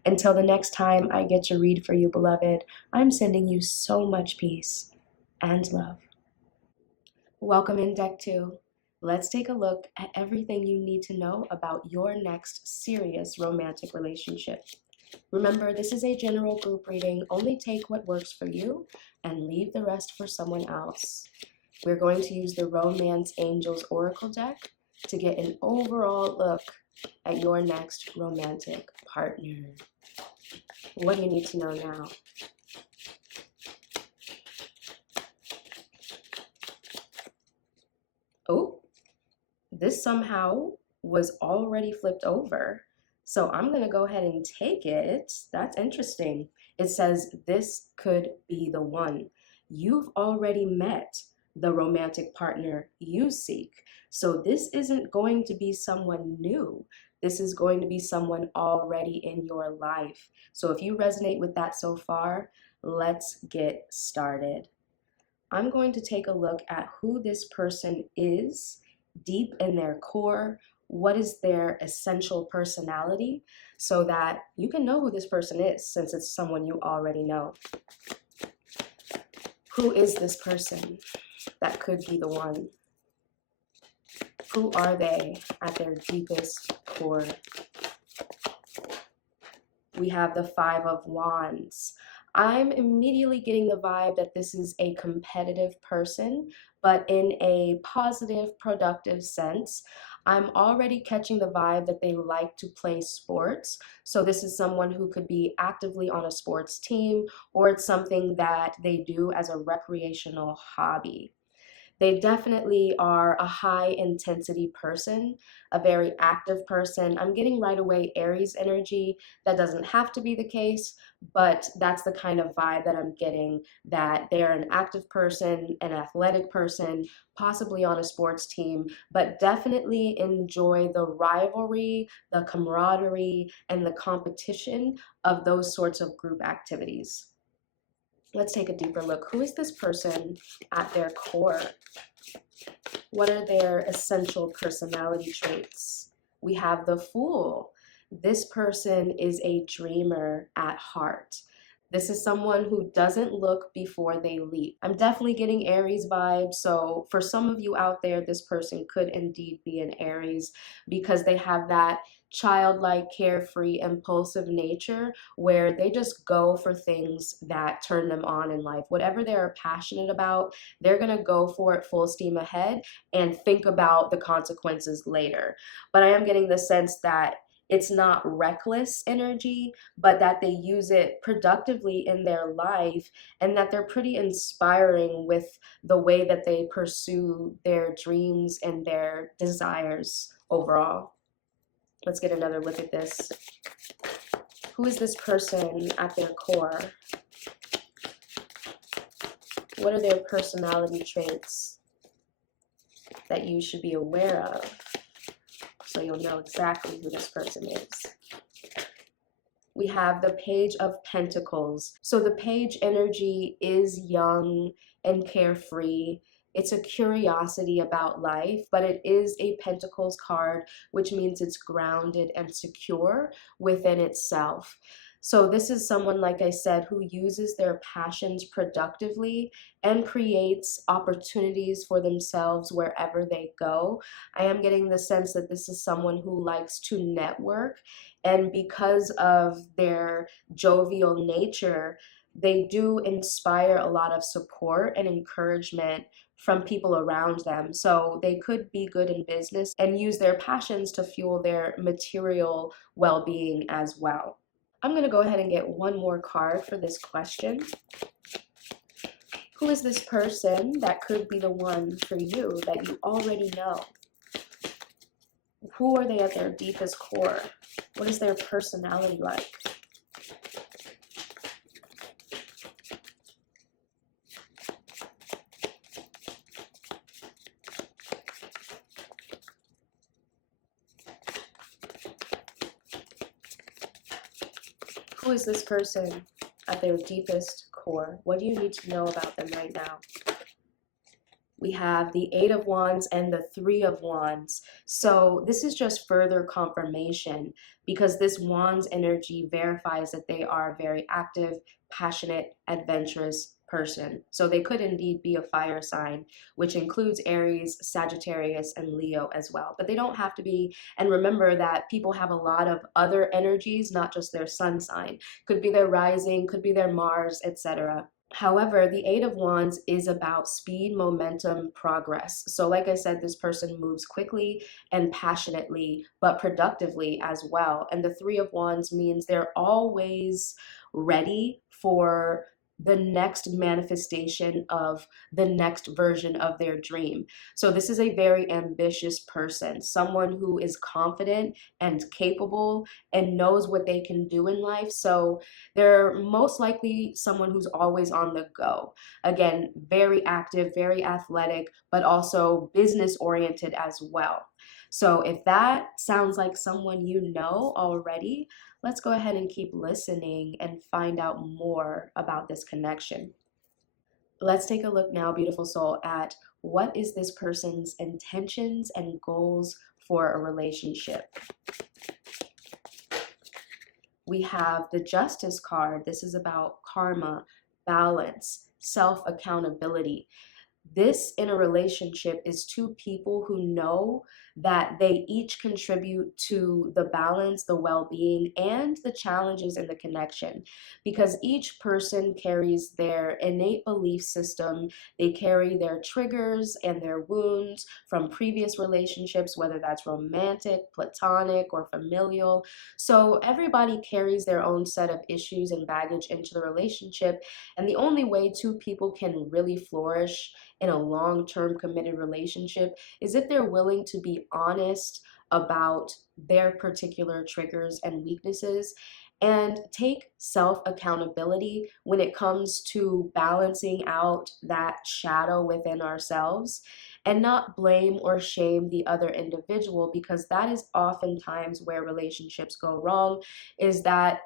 Until the next time I get to read for you, beloved, I'm sending you so much peace and love. Welcome in deck 2. Let's take a look at everything you need to know about your next serious romantic relationship. Remember, this is a general group reading. Only take what works for you and leave the rest for someone else. We're going to use the Romance Angels Oracle deck to get an overall look at your next romantic partner. What do you need to know now? Oh, this somehow was already flipped over. So I'm going to go ahead and take it. That's interesting. It says this could be the one. You've already met the romantic partner you seek. So this isn't going to be someone new. This is going to be someone already in your life. So if you resonate with that so far, let's get started. I'm going to take a look at who this person is deep in their core. What is their essential personality so that you can know who this person is since it's someone you already know. Who is this person that could be the one? Who are they at their deepest core? We have the Five of Wands. I'm immediately getting the vibe that this is a competitive person, but in a positive, productive sense. I'm already catching the vibe that they like to play sports. So this is someone who could be actively on a sports team, or it's something that they do as a recreational hobby. They definitely are a high intensity person, a very active person. I'm getting right away Aries energy. That doesn't have to be the case, but that's the kind of vibe that I'm getting, that they're an active person, an athletic person, possibly on a sports team, but definitely enjoy the rivalry, the camaraderie, and the competition of those sorts of group activities. Let's take a deeper look. Who is this person at their core? What are their essential personality traits? We have the Fool. This person is a dreamer at heart. This is someone who doesn't look before they leap. I'm definitely getting Aries vibes. So for some of you out there, this person could indeed be an Aries because they have that childlike, carefree, impulsive nature where they just go for things that turn them on in life. Whatever they're passionate about, they're going to go for it full steam ahead and think about the consequences later. But I am getting the sense that it's not reckless energy, but that they use it productively in their life and that they're pretty inspiring with the way that they pursue their dreams and their desires overall. Let's get another look at this. Who is this person at their core? What are their personality traits that you should be aware of so you'll know exactly who this person is? We have the Page of Pentacles. So the Page energy is young and carefree. It's a curiosity about life, but it is a Pentacles card, which means it's grounded and secure within itself. So this is someone, like I said, who uses their passions productively and creates opportunities for themselves wherever they go. I am getting the sense that this is someone who likes to network, and because of their jovial nature, they do inspire a lot of support and encouragement from people around them. So they could be good in business and use their passions to fuel their material well-being as well. I'm going to go ahead and get one more card for this question. Who is this person that could be the one for you that you already know? Who are they at their deepest core? What is their personality like? Who is this person at their deepest core? What do you need to know about them right now? We have the Eight of Wands and the Three of Wands. So this is just further confirmation because this Wands energy verifies that they are a very active, passionate, adventurous person. So they could indeed be a fire sign, which includes Aries, Sagittarius, and Leo as well. But they don't have to be. And remember that people have a lot of other energies, not just their sun sign. Could be their rising, could be their Mars, etc. However, the Eight of Wands is about speed, momentum, progress. So like I said, this person moves quickly and passionately, but productively as well. And the Three of Wands means they're always ready for the next manifestation of the next version of their dream. So this is a very ambitious person, someone who is confident and capable and knows what they can do in life. So they're most likely someone who's always on the go. Again, very active, very athletic, but also business oriented as well. So if that sounds like someone you know already, let's go ahead and keep listening and find out more about this connection. Let's take a look now, beautiful soul, at what is this person's intentions and goals for a relationship. We have the Justice card. This is about karma, balance, self accountability. This in a relationship is two people who know that they each contribute to the balance, the well-being, and the challenges in the connection, because each person carries their innate belief system. They carry their triggers and their wounds from previous relationships, whether that's romantic, platonic, or familial. So everybody carries their own set of issues and baggage into the relationship, and the only way two people can really flourish in a long-term committed relationship is if they're willing to be honest about their particular triggers and weaknesses and take self accountability when it comes to balancing out that shadow within ourselves, and not blame or shame the other individual, because that is oftentimes where relationships go wrong, is that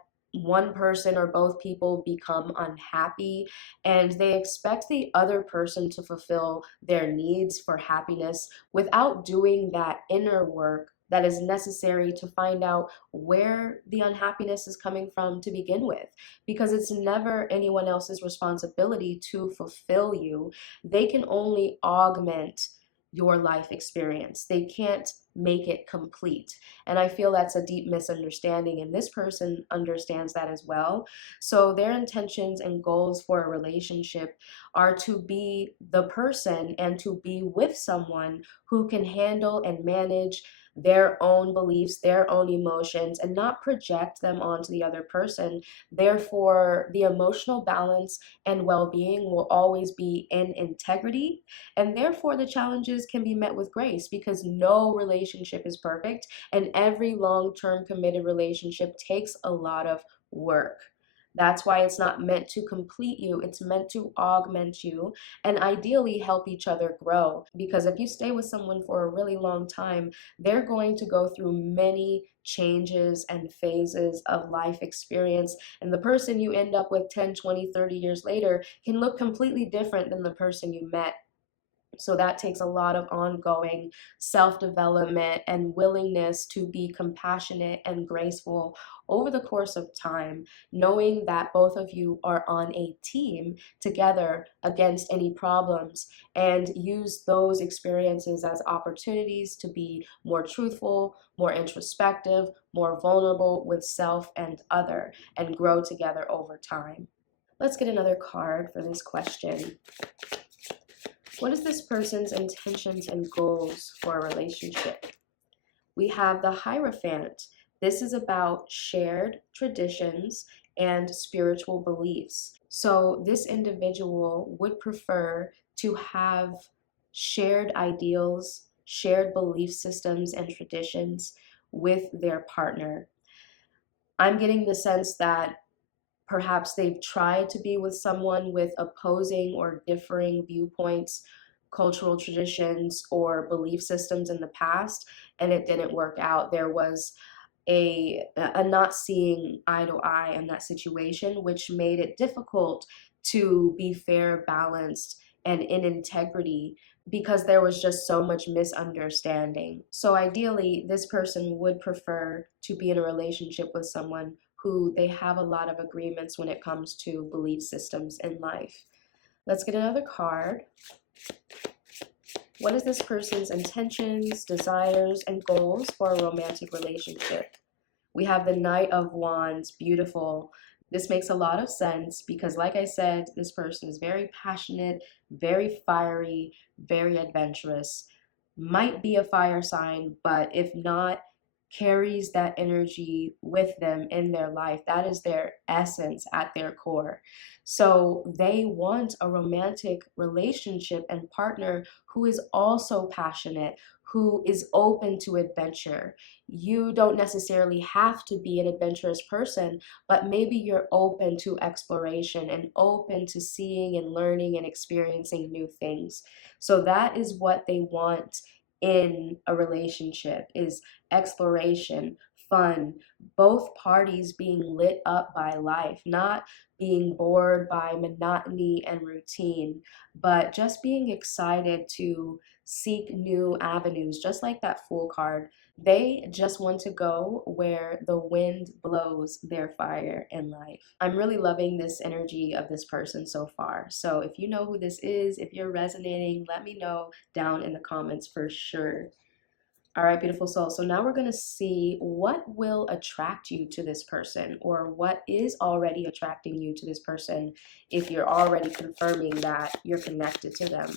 one person or both people become unhappy and they expect the other person to fulfill their needs for happiness without doing that inner work that is necessary to find out where the unhappiness is coming from to begin with, because it's never anyone else's responsibility to fulfill you. They can only augment your life experience. They can't make it complete. And I feel that's a deep misunderstanding, and this person understands that as well. So their intentions and goals for a relationship are to be the person and to be with someone who can handle and manage their own beliefs, their own emotions, and not project them onto the other person. Therefore, the emotional balance and well being will always be in integrity, and therefore the challenges can be met with grace, because no relationship is perfect, and every long term committed relationship takes a lot of work. That's why it's not meant to complete you, it's meant to augment you and ideally help each other grow. Because if you stay with someone for a really long time, they're going to go through many changes and phases of life experience. And the person you end up with 10, 20, 30 years later can look completely different than the person you met. So that takes a lot of ongoing self development and willingness to be compassionate and graceful over the course of time, knowing that both of you are on a team together against any problems, and use those experiences as opportunities to be more truthful, more introspective, more vulnerable with self and other, and grow together over time. Let's get another card for this question. What is this person's intentions and goals for a relationship? We have the Hierophant. This is about shared traditions and spiritual beliefs. So this individual would prefer to have shared ideals, shared belief systems and traditions with their partner. I'm getting the sense that perhaps they've tried to be with someone with opposing or differing viewpoints, cultural traditions, or belief systems in the past, and it didn't work out. There was a not seeing eye to eye in that situation, which made it difficult to be fair, balanced, and in integrity, because there was just so much misunderstanding. So ideally, this person would prefer to be in a relationship with someone who they have a lot of agreements when it comes to belief systems in life. Let's get another card. What is this person's intentions, desires, and goals for a romantic relationship? We have the Knight of Wands, beautiful. This makes a lot of sense because, like I said, this person is very passionate, very fiery, very adventurous. Might be a fire sign, but if not, carries that energy with them in their life. That is their essence at their core. So they want a romantic relationship and partner who is also passionate, who is open to adventure. You don't necessarily have to be an adventurous person, but maybe you're open to exploration and open to seeing and learning and experiencing new things. So that is what they want in a relationship is exploration, fun, both parties being lit up by life, not being bored by monotony and routine, but just being excited to seek new avenues, just like that Fool card. They just want to go where the wind blows their fire in life. I'm really loving this energy of this person so far. So if you know who this is, if you're resonating, let me know down in the comments for sure. All right, beautiful soul. So now we're going to see what will attract you to this person, or what is already attracting you to this person if you're already confirming that you're connected to them.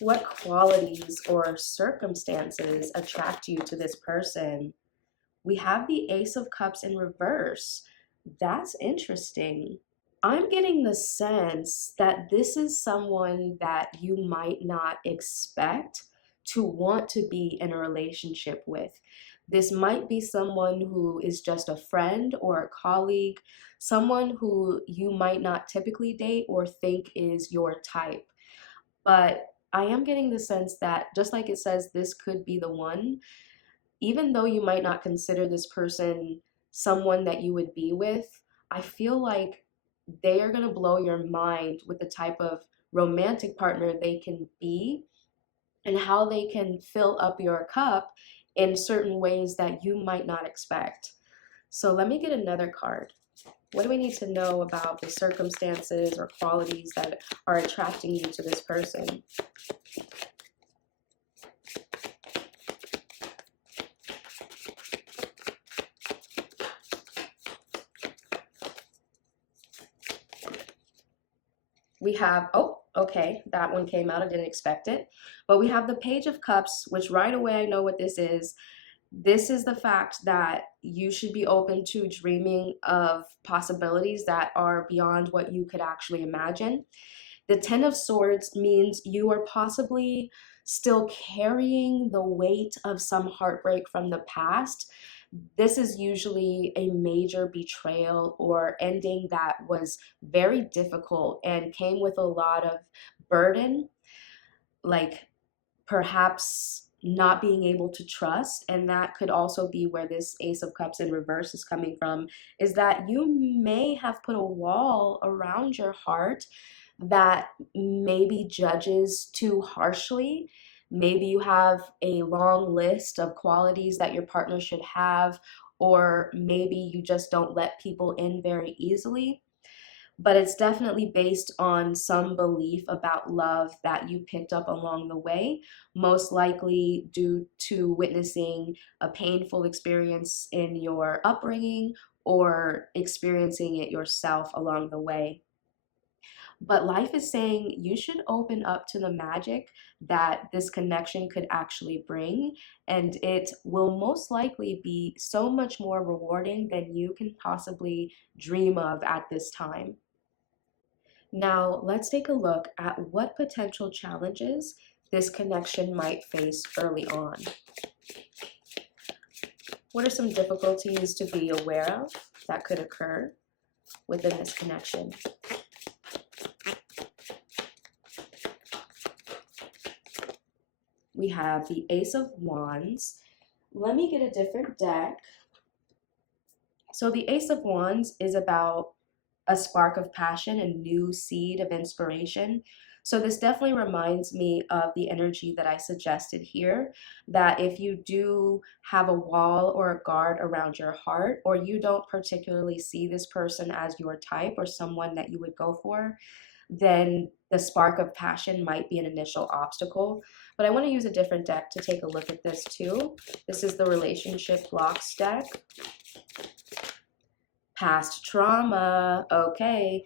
What qualities or circumstances attract you to this person? We have the Ace of Cups in reverse. That's interesting. I'm getting the sense that this is someone that you might not expect to want to be in a relationship with. This might be someone who is just a friend or a colleague, someone who you might not typically date or think is your type. But I am getting the sense that, just like it says, this could be the one, even though you might not consider this person someone that you would be with, I feel like they are going to blow your mind with the type of romantic partner they can be and how they can fill up your cup in certain ways that you might not expect. So let me get another card. What do we need to know about the circumstances or qualities that are attracting you to this person? We have, oh, okay, that one came out. I didn't expect it. But we have the Page of Cups, which right away I know what this is. This is the fact that you should be open to dreaming of possibilities that are beyond what you could actually imagine. The Ten of Swords means you are possibly still carrying the weight of some heartbreak from the past. This is usually a major betrayal or ending that was very difficult and came with a lot of burden, like perhaps not being able to trust. And that could also be where this Ace of Cups in reverse is coming from, is that you may have put a wall around your heart that maybe judges too harshly. Maybe you have a long list of qualities that your partner should have, or maybe you just don't let people in very easily. But it's definitely based on some belief about love that you picked up along the way, most likely due to witnessing a painful experience in your upbringing or experiencing it yourself along the way. But life is saying you should open up to the magic that this connection could actually bring, and it will most likely be so much more rewarding than you can possibly dream of at this time. Now, let's take a look at what potential challenges this connection might face early on. What are some difficulties to be aware of that could occur within this connection? We have the Ace of Wands. Let me get a different deck. So the Ace of Wands is about a spark of passion, a new seed of inspiration. So this definitely reminds me of the energy that I suggested here, that if you do have a wall or a guard around your heart, or you don't particularly see this person as your type or someone that you would go for, then the spark of passion might be an initial obstacle. But I want to use a different deck to take a look at this too. This is the Relationship Blocks deck. Past trauma. Okay,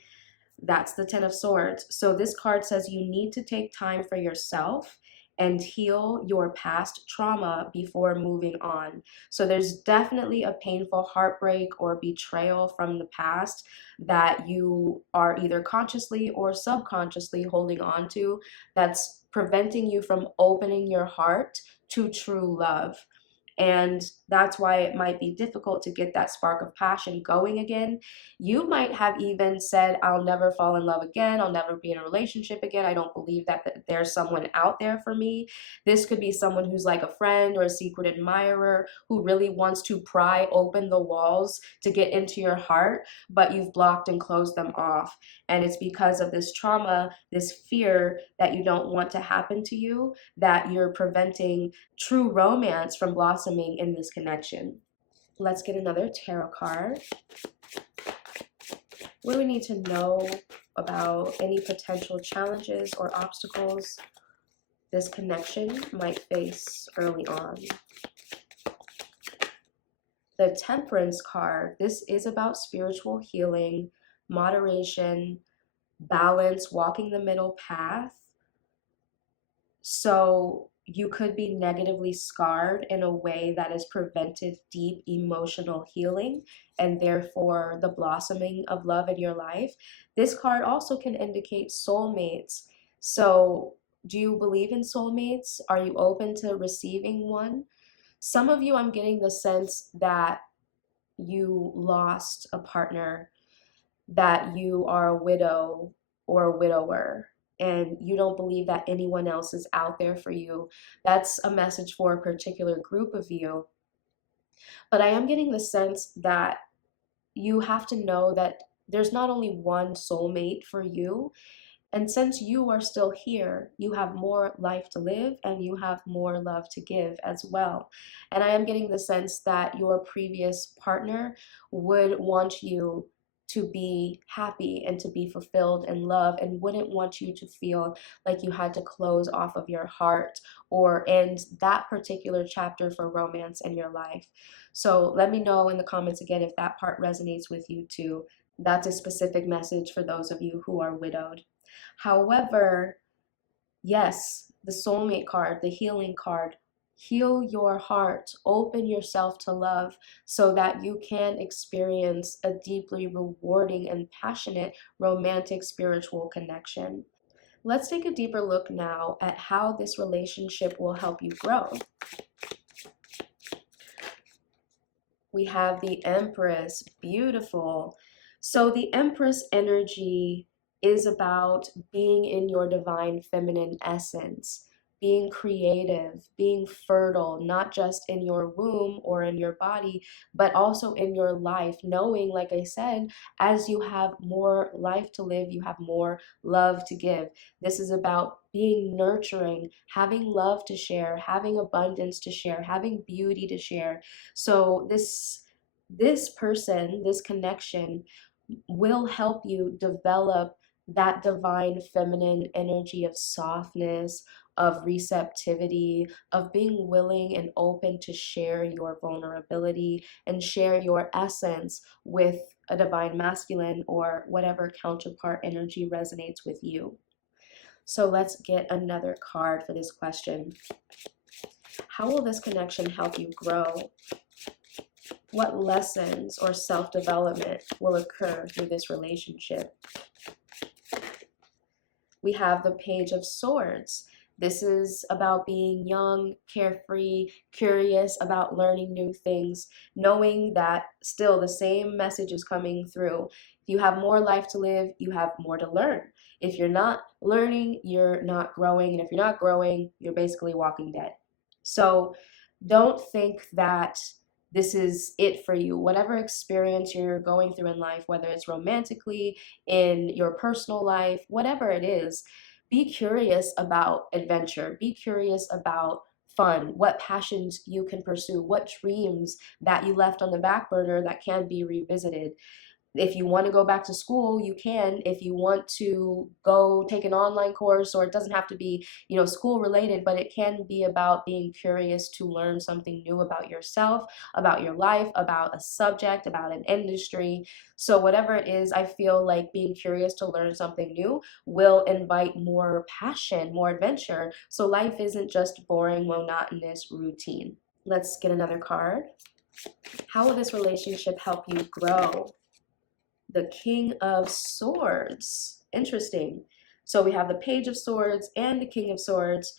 that's the Ten of Swords. So this card says you need to take time for yourself and heal your past trauma before moving on. So there's definitely a painful heartbreak or betrayal from the past that you are either consciously or subconsciously holding on to, that's preventing you from opening your heart to true love. And that's why it might be difficult to get that spark of passion going again. You might have even said, I'll never fall in love again. I'll never be in a relationship again. I don't believe that there's someone out there for me. This could be someone who's like a friend or a secret admirer who really wants to pry open the walls to get into your heart, but you've blocked and closed them off. And it's because of this trauma, this fear that you don't want to happen to you, that you're preventing true romance from blossoming in this connection. Let's get another tarot card. What do we need to know about any potential challenges or obstacles this connection might face early on? The Temperance card, this is about spiritual healing, moderation, balance, walking the middle path. So you could be negatively scarred in a way that has prevented deep emotional healing and therefore the blossoming of love in your life. This card also can indicate soulmates. So do you believe in soulmates? Are you open to receiving one? Some of you, I'm getting the sense that you lost a partner, that you are a widow or a widower, and you don't believe that anyone else is out there for you. That's a message for a particular group of you. But I am getting the sense that you have to know that there's not only one soulmate for you. And since you are still here, you have more life to live and you have more love to give as well. And I am getting the sense that your previous partner would want you to be happy and to be fulfilled in love and wouldn't want you to feel like you had to close off of your heart or end that particular chapter for romance in your life. So let me know in the comments again if that part resonates with you too. That's a specific message for those of you who are widowed. However, yes, the soulmate card, the healing card, heal your heart, open yourself to love so that you can experience a deeply rewarding and passionate romantic spiritual connection. Let's take a deeper look now at how this relationship will help you grow. We have the Empress, beautiful. So the Empress energy is about being in your divine feminine essence, being creative, being fertile, not just in your womb or in your body, but also in your life, knowing, like I said, as you have more life to live, you have more love to give. This is about being nurturing, having love to share, having abundance to share, having beauty to share. So this person, this connection will help you develop that divine feminine energy of softness, of receptivity, of being willing and open to share your vulnerability and share your essence with a divine masculine or whatever counterpart energy resonates with you. So let's get another card for this question. How will this connection help you grow? What lessons or self-development will occur through this relationship? We have the Page of Swords. This is about being young, carefree, curious about learning new things, knowing that still the same message is coming through. If you have more life to live, you have more to learn. If you're not learning, you're not growing. And if you're not growing, you're basically walking dead. So don't think that this is it for you. Whatever experience you're going through in life, whether it's romantically, in your personal life, whatever it is, be curious about adventure. Be curious about fun, what passions you can pursue, what dreams that you left on the back burner that can be revisited. If you want to go back to school, you can. If you want to go take an online course, or it doesn't have to be, school related, but it can be about being curious to learn something new about yourself, about your life, about a subject, about an industry. So whatever it is, I feel like being curious to learn something new will invite more passion, more adventure. So life isn't just boring, monotonous routine. Let's get another card. How will this relationship help you grow? The King of Swords. Interesting. So we have the Page of Swords and the King of Swords.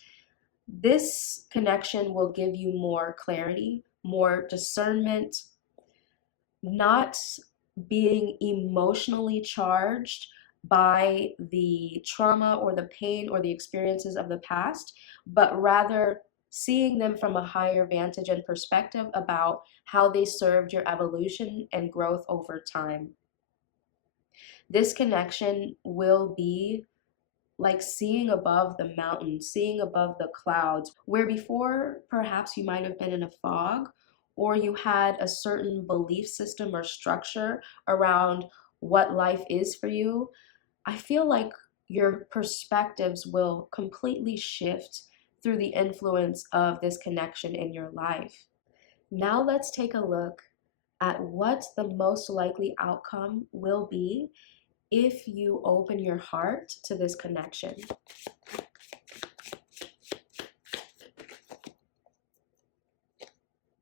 This connection will give you more clarity, more discernment, not being emotionally charged by the trauma or the pain or the experiences of the past, but rather seeing them from a higher vantage and perspective about how they served your evolution and growth over time. This connection will be like seeing above the mountain, seeing above the clouds, where before perhaps you might have been in a fog or you had a certain belief system or structure around what life is for you. I feel like your perspectives will completely shift through the influence of this connection in your life. Now let's take a look at what the most likely outcome will be if you open your heart to this connection.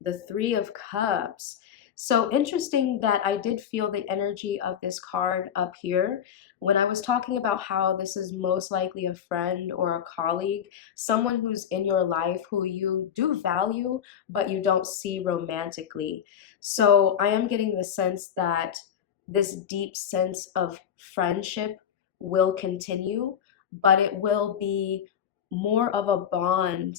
The Three of Cups. So interesting that I did feel the energy of this card up here when I was talking about how this is most likely a friend or a colleague, someone who's in your life who you do value, but you don't see romantically. So I am getting the sense that this deep sense of friendship will continue, but it will be more of a bond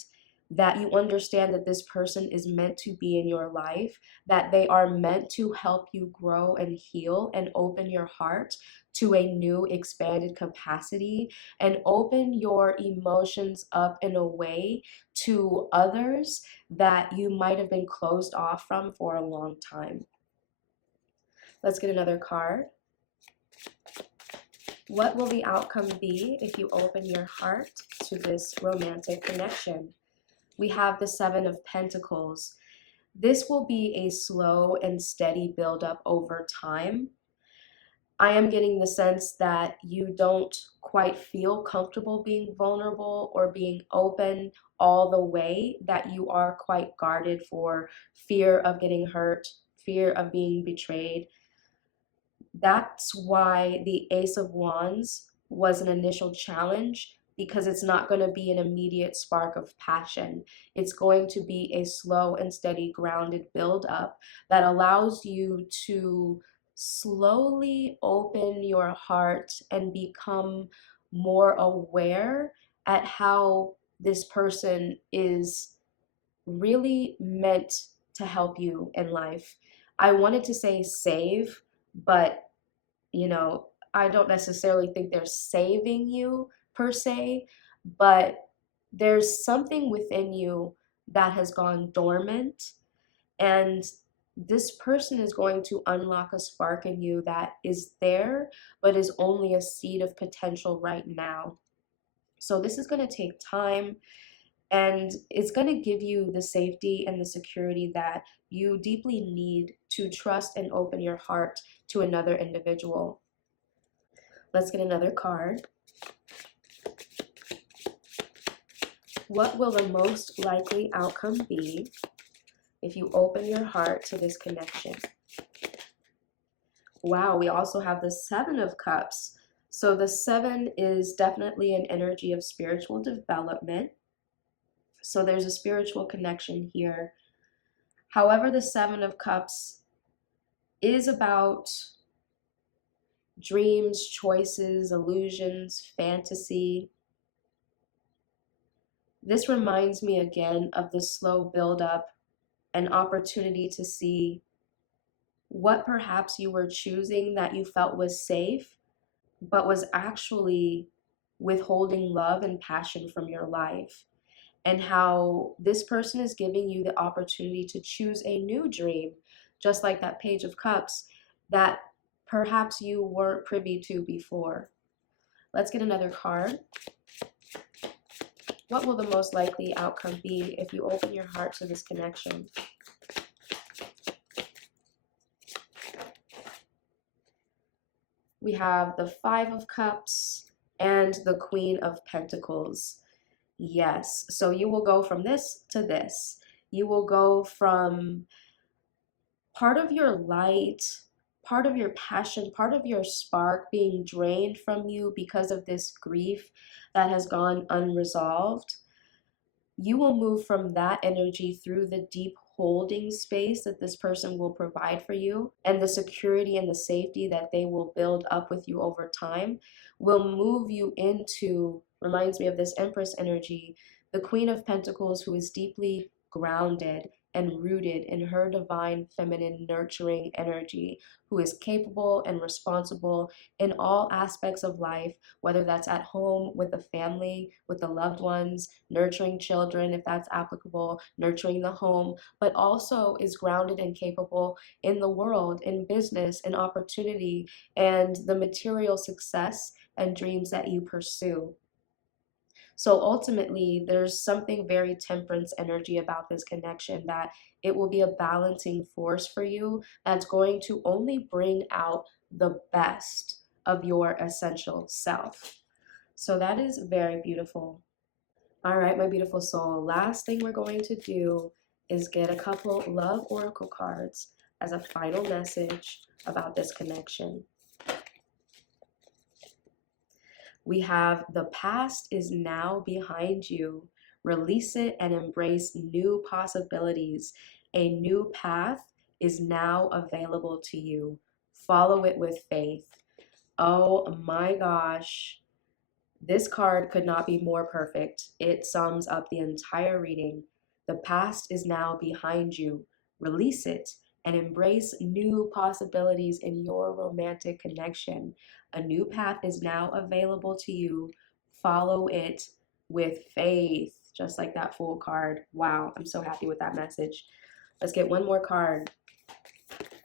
that you understand that this person is meant to be in your life, that they are meant to help you grow and heal and open your heart to a new expanded capacity and open your emotions up in a way to others that you might have been closed off from for a long time. Let's get another card. What will the outcome be if you open your heart to this romantic connection? We have the Seven of Pentacles. This will be a slow and steady buildup over time. I am getting the sense that you don't quite feel comfortable being vulnerable or being open all the way, that you are quite guarded for fear of getting hurt, fear of being betrayed. That's why the Ace of Wands was an initial challenge, because it's not going to be an immediate spark of passion. It's going to be a slow and steady grounded build up that allows you to slowly open your heart and become more aware at how this person is really meant to help you in life. I wanted to say save, but I don't necessarily think they're saving you per se, but there's something within you that has gone dormant, and this person is going to unlock a spark in you that is there, but is only a seed of potential right now. So this is going to take time, and it's going to give you the safety and the security that you deeply need to trust and open your heart to another individual. Let's get another card. What will the most likely outcome be if you open your heart to this connection? Wow, we also have the Seven of Cups. So the seven is definitely an energy of spiritual development. So there's a spiritual connection here. However, the Seven of Cups is about dreams, choices, illusions, fantasy. This reminds me again of the slow buildup, an opportunity to see what perhaps you were choosing that you felt was safe, but was actually withholding love and passion from your life. And how this person is giving you the opportunity to choose a new dream, just like that Page of Cups, that perhaps you weren't privy to before. Let's get another card. What will the most likely outcome be if you open your heart to this connection? We have the Five of Cups and the Queen of Pentacles. Yes, so you will go from this to this. You will go from part of your light, part of your passion, part of your spark being drained from you because of this grief that has gone unresolved. You will move from that energy through the deep holding space that this person will provide for you, and the security and the safety that they will build up with you over time will move you into, reminds me of this Empress energy, the Queen of Pentacles, who is deeply grounded and rooted in her divine feminine nurturing energy, who is capable and responsible in all aspects of life, whether that's at home with the family, with the loved ones, nurturing children if that's applicable, nurturing the home, but also is grounded and capable in the world, in business, in opportunity, and the material success and dreams that you pursue. So ultimately, there's something very temperance energy about this connection, that it will be a balancing force for you that's going to only bring out the best of your essential self. So that is very beautiful. All right, my beautiful soul. Last thing we're going to do is get a couple love oracle cards as a final message about this connection. We have the past is now behind you. Release it and embrace new possibilities. A new path is now available to you. Follow it with faith. Oh my gosh. This card could not be more perfect. It sums up the entire reading. The past is now behind you. Release it and embrace new possibilities in your romantic connection. A new path is now available to you. Follow it with faith, just like that Fool card. Wow, I'm so happy with that message. Let's get one more card.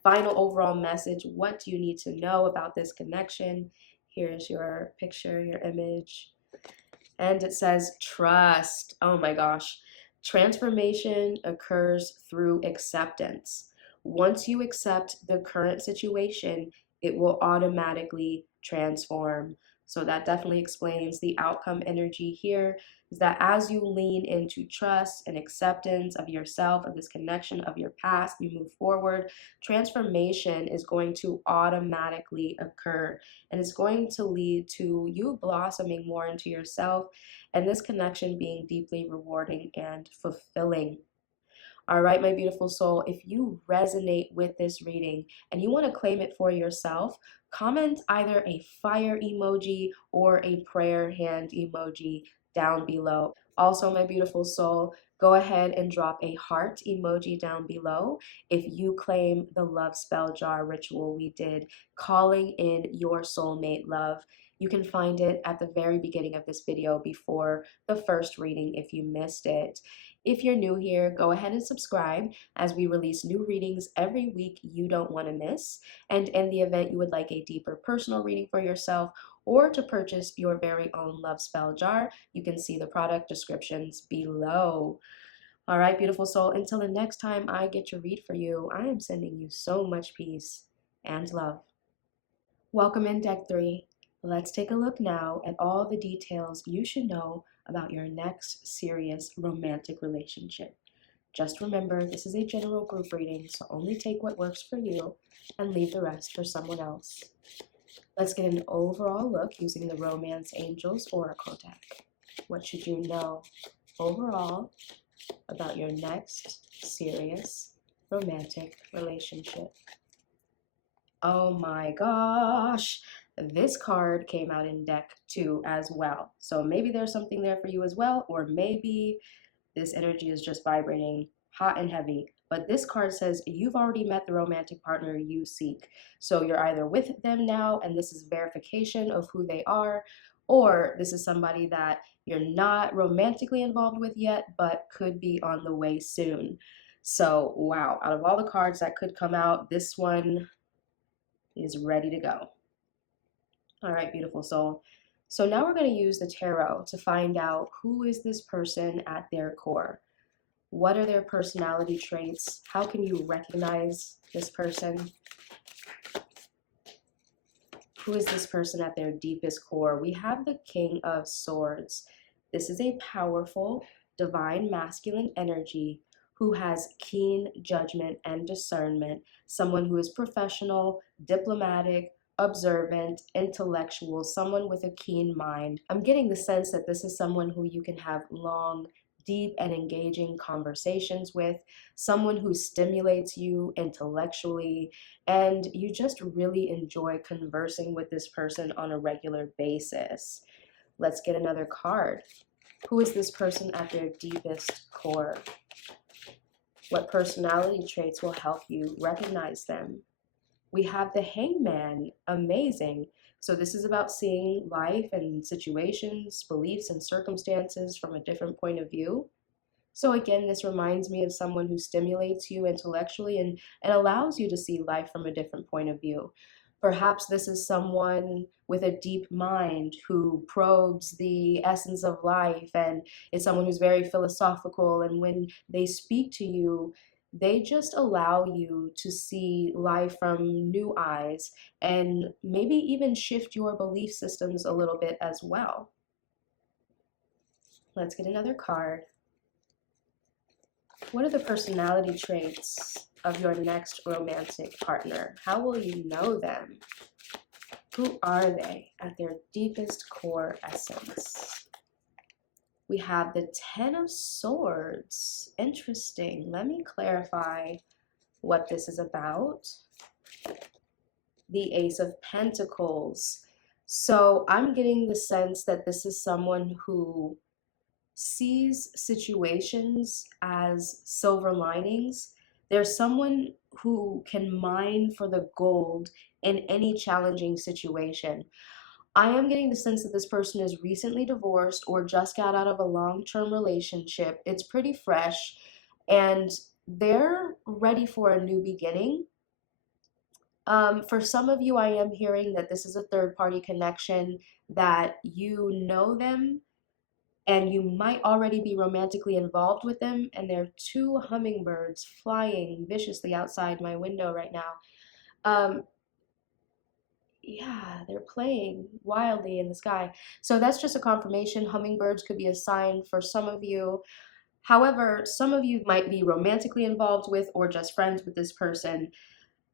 Final overall message. What do you need to know about this connection? Here's your picture, your image. And it says trust. Oh my gosh. Transformation occurs through acceptance. Once you accept the current situation, it will automatically transform. So that definitely explains the outcome energy here, is that as you lean into trust and acceptance of yourself, of this connection, of your past, you move forward, transformation is going to automatically occur, and it's going to lead to you blossoming more into yourself, and this connection being deeply rewarding and fulfilling. All right, my beautiful soul, if you resonate with this reading and you want to claim it for yourself, comment either a fire emoji or a prayer hand emoji down below. Also, my beautiful soul, go ahead and drop a heart emoji down below if you claim the love spell jar ritual we did, calling in your soulmate love. You can find it at the very beginning of this video before the first reading if you missed it. If you're new here, go ahead and subscribe, as we release new readings every week you don't want to miss. And in the event you would like a deeper personal reading for yourself or to purchase your very own love spell jar, you can see the product descriptions below. All right, beautiful soul, until the next time I get to read for you, I am sending you so much peace and love. Welcome in deck 3. Let's take a look now at all the details you should know about your next serious romantic relationship. Just remember, this is a general group reading, so only take what works for you and leave the rest for someone else. Let's get an overall look using the Romance Angels Oracle deck. What should you know overall about your next serious romantic relationship? Oh my gosh, this card came out in deck 2 as well. So maybe there's something there for you as well, or maybe this energy is just vibrating hot and heavy. But this card says you've already met the romantic partner you seek. So you're either with them now, and this is verification of who they are, or this is somebody that you're not romantically involved with yet, but could be on the way soon. So wow, out of all the cards that could come out, this one is ready to go. All right, beautiful soul. So now we're going to use the tarot to find out who is this person at their core. What are their personality traits? How can you recognize this person? Who is this person at their deepest core? We have the King of Swords. This is a powerful, divine masculine energy who has keen judgment and discernment, someone who is professional, diplomatic, observant, intellectual, someone with a keen mind. I'm getting the sense that this is someone who you can have long, deep and engaging conversations with, someone who stimulates you intellectually, and you just really enjoy conversing with this person on a regular basis. Let's get another card. Who is this person at their deepest core? What personality traits will help you recognize them? We have the Hangman. Amazing. So this is about seeing life and situations, beliefs, and circumstances from a different point of view. So again, this reminds me of someone who stimulates you intellectually and allows you to see life from a different point of view. Perhaps this is someone with a deep mind who probes the essence of life and is someone who's very philosophical. And when they speak to you, they just allow you to see life from new eyes and maybe even shift your belief systems a little bit as well. Let's get another card. What are the personality traits of your next romantic partner? How will you know them? Who are they at their deepest core essence? We have the Ten of Swords. Interesting. Let me clarify what this is about. The Ace of Pentacles. So I'm getting the sense that this is someone who sees situations as silver linings. There's someone who can mine for the gold in any challenging situation. I am getting the sense that this person is recently divorced or just got out of a long-term relationship. It's pretty fresh and they're ready for a new beginning. For some of you, I am hearing that this is a third-party connection, that you know them and you might already be romantically involved with them, and there are two hummingbirds flying viciously outside my window right now. Yeah, they're playing wildly in the sky. So that's just a confirmation. Hummingbirds could be a sign for some of you. However, some of you might be romantically involved with or just friends with this person,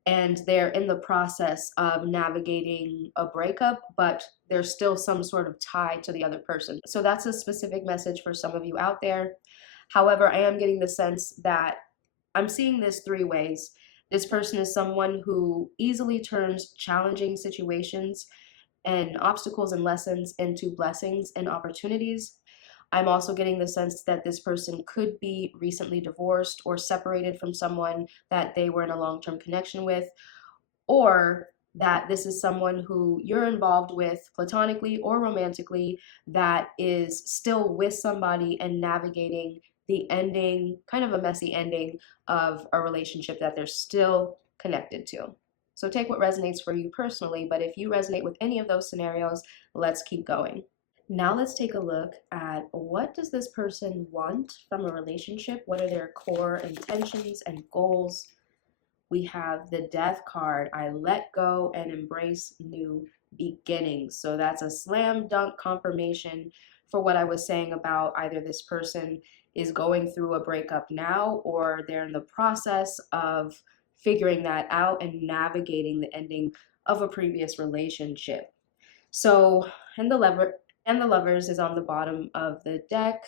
and they're in the process of navigating a breakup, but there's still some sort of tie to the other person. So that's a specific message for some of you out there. However, I am getting the sense that I'm seeing this three ways. This person is someone who easily turns challenging situations and obstacles and lessons into blessings and opportunities. I'm also getting the sense that this person could be recently divorced or separated from someone that they were in a long-term connection with, or that this is someone who you're involved with platonically or romantically that is still with somebody and navigating the ending, kind of a messy ending of a relationship that they're still connected to. So take what resonates for you personally, but if you resonate with any of those scenarios, let's keep going. Now let's take a look at what does this person want from a relationship? What are their core intentions and goals? We have the Death card. I let go and embrace new beginnings. So that's a slam dunk confirmation for what I was saying about either this person is going through a breakup now or they're in the process of figuring that out and navigating the ending of a previous relationship. So, and the Lovers is on the bottom of the deck.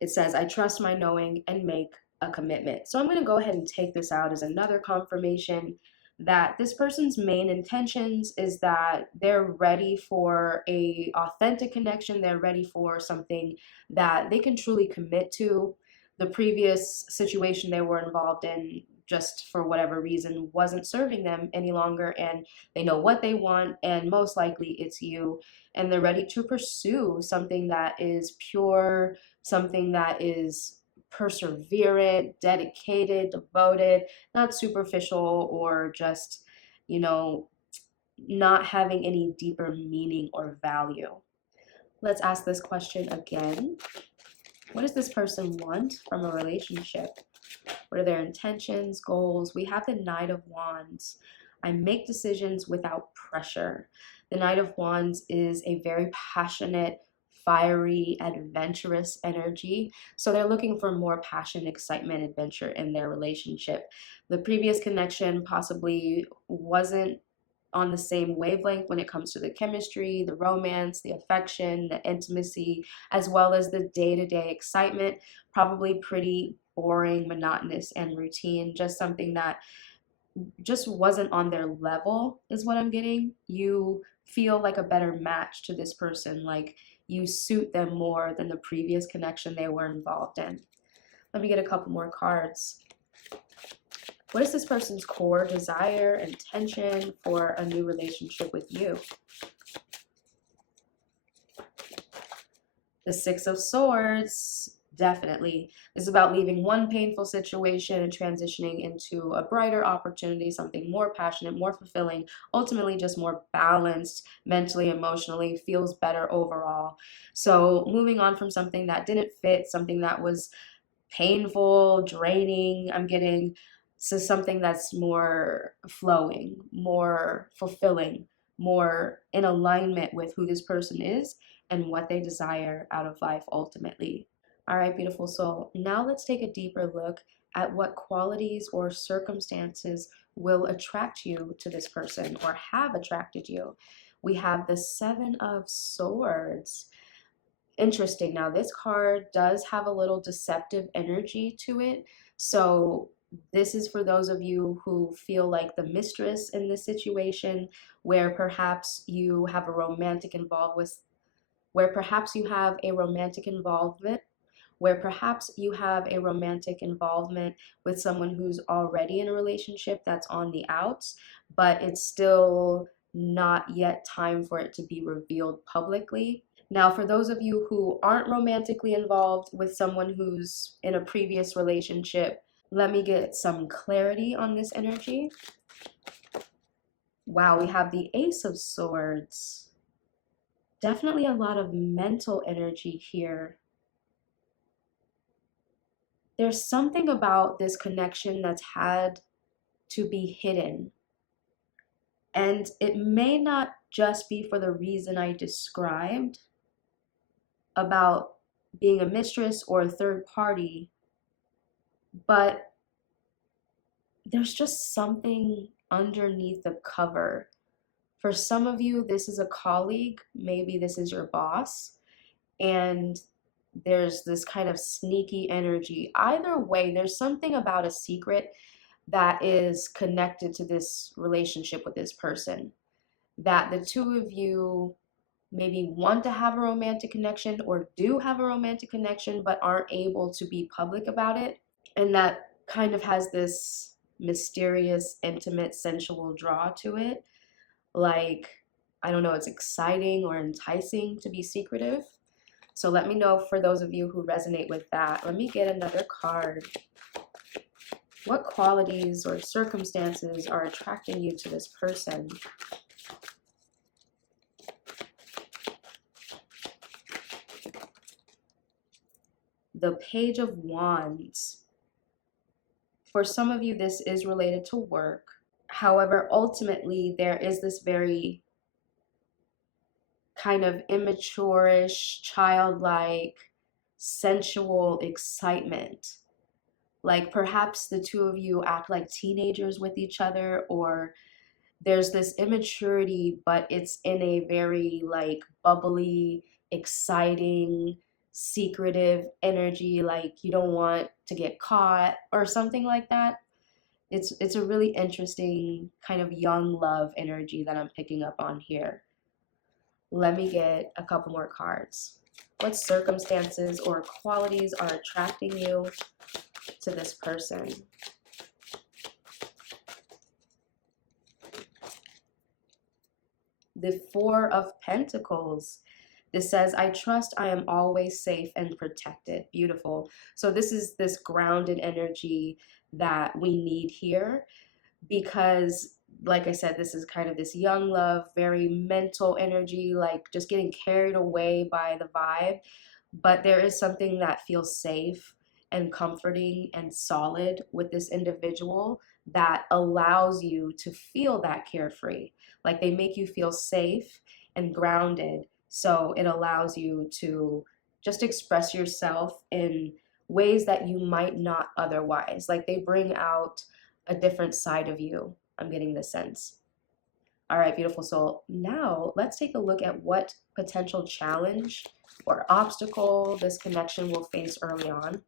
It says, I trust my knowing and make a commitment. So I'm going to go ahead and take this out as another confirmation that this person's main intentions is that they're ready for a authentic connection. They're ready for something that they can truly commit to. The previous situation they were involved in, just for whatever reason, wasn't serving them any longer, and they know what they want, and most likely it's you, and they're ready to pursue something that is pure, something that is perseverant, dedicated, devoted, not superficial or just, not having any deeper meaning or value. Let's ask this question again. What does this person want from a relationship? What are their intentions, goals? We have the Knight of Wands. I make decisions without pressure. The Knight of Wands is a very passionate, fiery, adventurous energy. So they're looking for more passion, excitement, adventure in their relationship. The previous connection possibly wasn't on the same wavelength when it comes to the chemistry, the romance, the affection, the intimacy, as well as the day-to-day excitement. Probably pretty boring, monotonous, and routine. Just something that just wasn't on their level, is what I'm getting. You feel like a better match to this person, like you suit them more than the previous connection they were involved in. Let me get a couple more cards. What is this person's core desire, intention for a new relationship with you? The Six of Swords, definitely. This is about leaving one painful situation and transitioning into a brighter opportunity, something more passionate, more fulfilling, ultimately just more balanced mentally, emotionally, feels better overall. So moving on from something that didn't fit, something that was painful, draining, I'm getting to something that's more flowing, more fulfilling, more in alignment with who this person is and what they desire out of life ultimately. All right, beautiful soul. Now let's take a deeper look at what qualities or circumstances will attract you to this person or have attracted you. We have the Seven of Swords. Interesting. Now, this card does have a little deceptive energy to it. So, this is for those of you who feel like the mistress in this situation, where perhaps you have a romantic involved with, where perhaps you have a romantic involvement, where perhaps you have a romantic involvement with someone who's already in a relationship that's on the outs, but it's still not yet time for it to be revealed publicly. Now, for those of you who aren't romantically involved with someone who's in a previous relationship, let me get some clarity on this energy. Wow, we have the Ace of Swords. Definitely a lot of mental energy here. There's something about this connection that's had to be hidden. And it may not just be for the reason I described about being a mistress or a third party, but there's just something underneath the cover. For some of you, this is a colleague, maybe this is your boss, and there's this kind of sneaky energy. Either way, there's something about a secret that is connected to this relationship with this person, that the two of you maybe want to have a romantic connection or do have a romantic connection but aren't able to be public about it. And that kind of has this mysterious, intimate, sensual draw to it. Like, I don't know, it's exciting or enticing to be secretive. So let me know for those of you who resonate with that. Let me get another card. What qualities or circumstances are attracting you to this person? The Page of Wands. For some of you, this is related to work. However, ultimately, there is this very kind of immature-ish, childlike, sensual excitement. Like perhaps the two of you act like teenagers with each other, or there's this immaturity, but it's in a very like bubbly, exciting, secretive energy, like you don't want to get caught or something like that. It's a really interesting kind of young love energy that I'm picking up on here. Let me get a couple more cards. What circumstances or qualities are attracting you to this person? The Four of Pentacles. This says, I trust I am always safe and protected. Beautiful. So this is this grounded energy that we need here because, like I said, this is kind of this young love, very mental energy, like just getting carried away by the vibe. But there is something that feels safe and comforting and solid with this individual that allows you to feel that carefree. Like they make you feel safe and grounded. So it allows you to just express yourself in ways that you might not otherwise. Like they bring out a different side of you. I'm getting this sense. All right, beautiful soul. Now let's take a look at what potential challenge or obstacle this connection will face early on.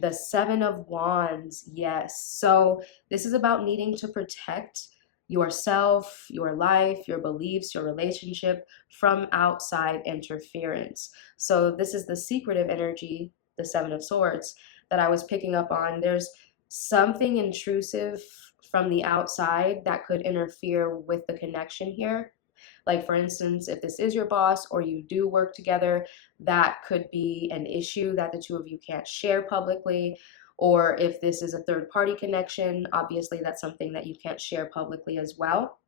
The Seven of Wands, yes. So this is about needing to protect yourself, your life, your beliefs, your relationship from outside interference. So this is the secretive energy, the Seven of Swords, that I was picking up on. There's something intrusive from the outside that could interfere with the connection here. Like, for instance, if this is your boss or you do work together, that could be an issue that the two of you can't share publicly. Or if this is a third party connection, obviously that's something that you can't share publicly as well.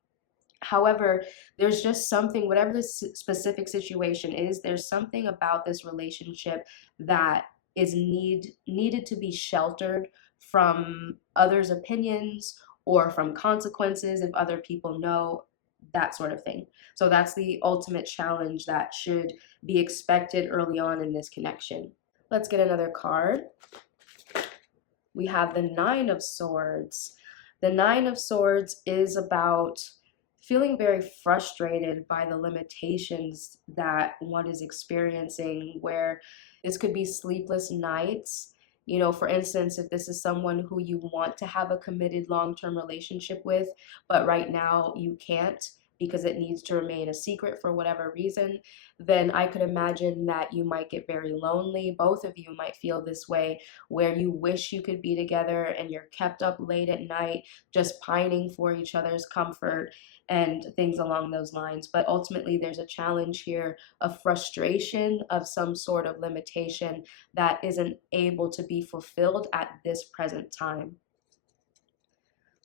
However, there's just something, whatever this specific situation is, there's something about this relationship that is needed to be sheltered from others' opinions or from consequences if other people know, that sort of thing. So that's the ultimate challenge that should be expected early on in this connection. Let's get another card. We have the Nine of Swords. The Nine of Swords is about feeling very frustrated by the limitations that one is experiencing, where this could be sleepless nights. You know, for instance, if this is someone who you want to have a committed long-term relationship with, but right now you can't because it needs to remain a secret for whatever reason, then I could imagine that you might get very lonely. Both of you might feel this way, where you wish you could be together and you're kept up late at night just pining for each other's comfort and things along those lines. But ultimately, there's a challenge here of frustration, of some sort of limitation that isn't able to be fulfilled at this present time.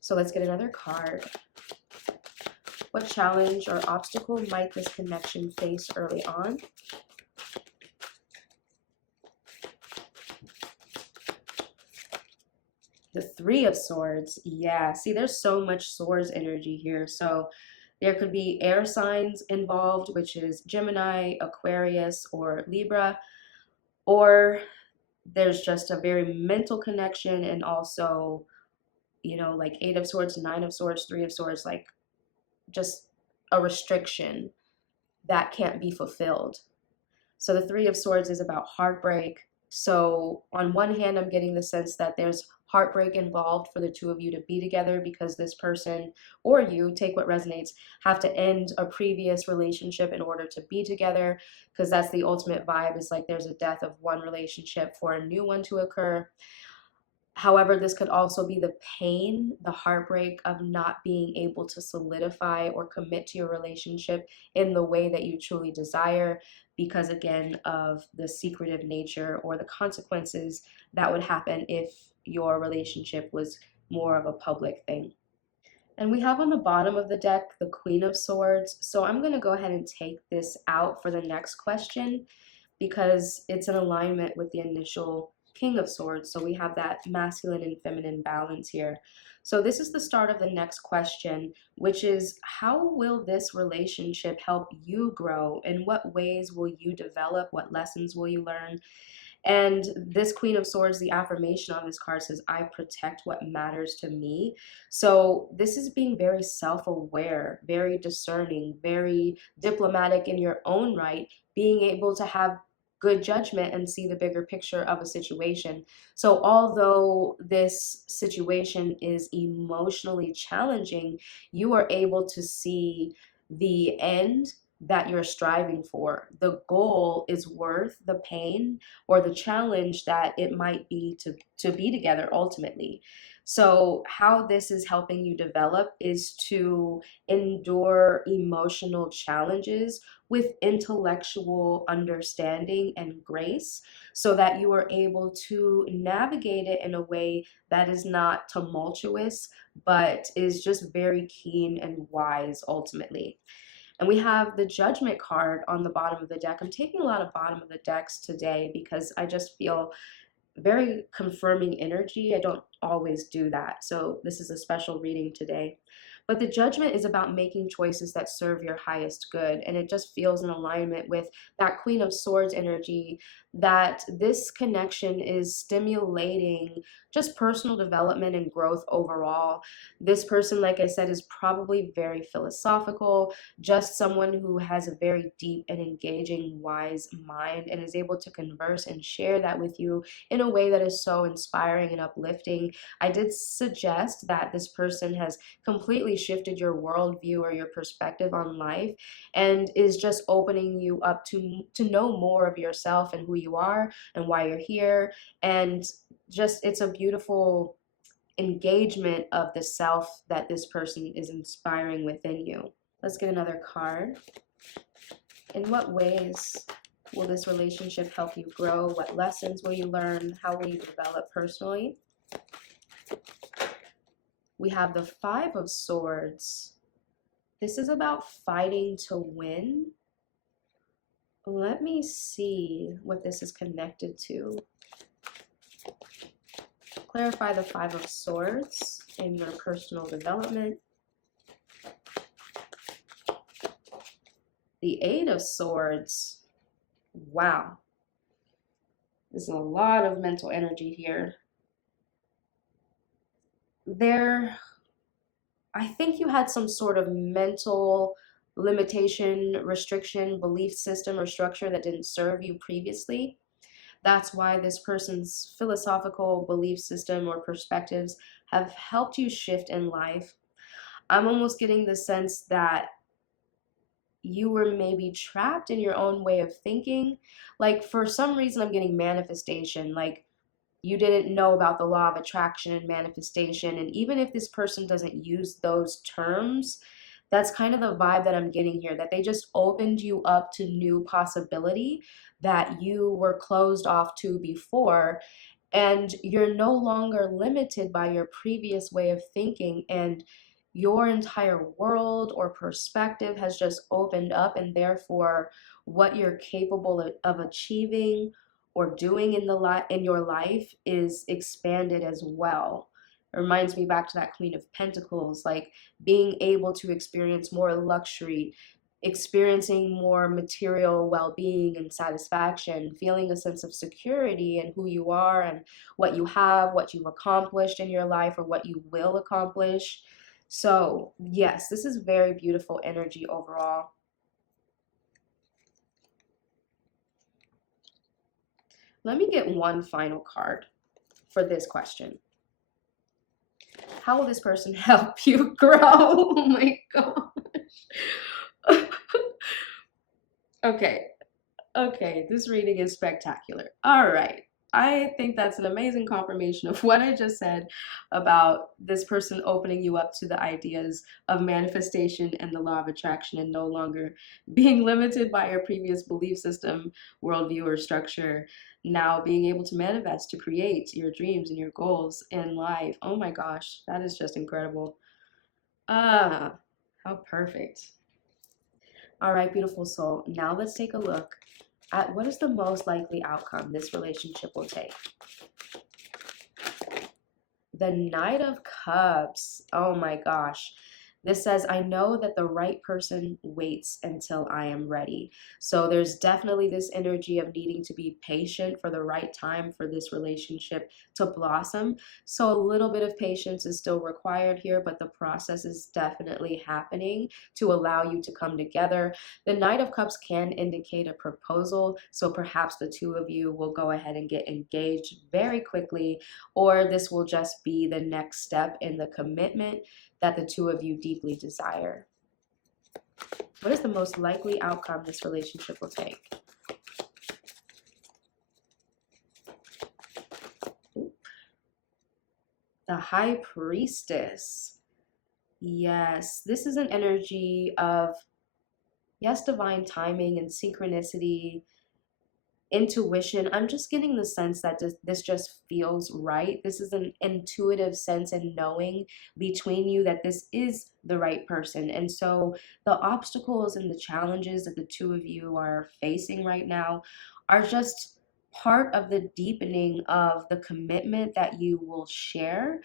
So let's get another card. What challenge or obstacle might this connection face early on? The Three of Swords. Yeah, see, there's so much swords energy here. So there could be air signs involved, which is Gemini, Aquarius, or Libra, or there's just a very mental connection, and also, you know, like Eight of Swords, Nine of Swords, Three of Swords, like just a restriction that can't be fulfilled. So the Three of Swords is about heartbreak. So on one hand, I'm getting the sense that there's heartbreak involved for the two of you to be together because this person, or you, take what resonates, have to end a previous relationship in order to be together, because that's the ultimate vibe, is like there's a death of one relationship for a new one to occur. However, this could also be the pain, the heartbreak of not being able to solidify or commit to your relationship in the way that you truly desire, because, again, of the secretive nature or the consequences that would happen if your relationship was more of a public thing. And we have on the bottom of the deck the Queen of Swords. So I'm going to go ahead and take this out for the next question because it's in alignment with the initial King of Swords. So we have that masculine and feminine balance here. So this is the start of the next question, which is, how will this relationship help you grow? In what ways will you develop? What lessons will you learn? And this Queen of Swords, the affirmation on this card says, I protect what matters to me. So this is being very self-aware, very discerning, very diplomatic in your own right, being able to have good judgment and see the bigger picture of a situation. So although this situation is emotionally challenging, you are able to see the end that you're striving for. The goal is worth the pain or the challenge that it might be to be together ultimately. So how this is helping you develop is to endure emotional challenges with intellectual understanding and grace, so that you are able to navigate it in a way that is not tumultuous, but is just very keen and wise ultimately. And we have the Judgment card on the bottom of the deck. I'm taking a lot of bottom of the decks today because I just feel very confirming energy. I don't always do that. So this is a special reading today. But the Judgment is about making choices that serve your highest good. And it just feels in alignment with that Queen of Swords energy that this connection is stimulating just personal development and growth overall. This person, like I said, is probably very philosophical, just someone who has a very deep and engaging, wise mind and is able to converse and share that with you in a way that is so inspiring and uplifting. I did suggest that this person has completely shifted your worldview or your perspective on life and is just opening you up to know more of yourself and who you are and why you're here. And just it's a beautiful engagement of the self that this person is inspiring within you. Let's get another card. In what ways will this relationship help you grow? What lessons will you learn? How will you develop personally? We have the Five of Swords. This is about fighting to win. Let me see what this is connected to. Clarify the Five of Swords in your personal development. The Eight of Swords. Wow. There's a lot of mental energy here. I think you had some sort of mental limitation, restriction, belief system, or structure that didn't serve you previously. That's why this person's philosophical belief system or perspectives have helped you shift in life. I'm almost getting the sense that you were maybe trapped in your own way of thinking. Like for some reason, I'm getting manifestation. Like you didn't know about the law of attraction and manifestation. And even if this person doesn't use those terms, that's kind of the vibe that I'm getting here, that they just opened you up to new possibility that you were closed off to before. And you're no longer limited by your previous way of thinking, and your entire world or perspective has just opened up, and therefore what you're capable of achieving or doing in your life is expanded as well. It reminds me back to that Queen of Pentacles, like being able to experience more luxury, experiencing more material well-being and satisfaction, feeling a sense of security in who you are and what you have, what you've accomplished in your life, or what you will accomplish. So yes, this is very beautiful energy overall. Let me get one final card for this question. How will this person help you grow? Oh my gosh. Okay, this reading is spectacular. All right. I think that's an amazing confirmation of what I just said about this person opening you up to the ideas of manifestation and the law of attraction and no longer being limited by your previous belief system, worldview, or structure. Now being able to manifest, to create your dreams and your goals in life. Oh my gosh, that is just incredible. Ah, how perfect. All right, beautiful soul. Now let's take a look at what is the most likely outcome this relationship will take. The Knight of Cups. Oh my gosh. This says, I know that the right person waits until I am ready. So there's definitely this energy of needing to be patient for the right time for this relationship to blossom. So a little bit of patience is still required here, but the process is definitely happening to allow you to come together. The Knight of Cups can indicate a proposal. So perhaps the two of you will go ahead and get engaged very quickly, or this will just be the next step in the commitment that the two of you deeply desire. What is the most likely outcome this relationship will take? The High Priestess. Yes, this is an energy of, yes, divine timing and synchronicity, intuition. I'm just getting the sense that this just feels right. This is an intuitive sense and knowing between you that this is the right person. And so the obstacles and the challenges that the two of you are facing right now are just part of the deepening of the commitment that you will share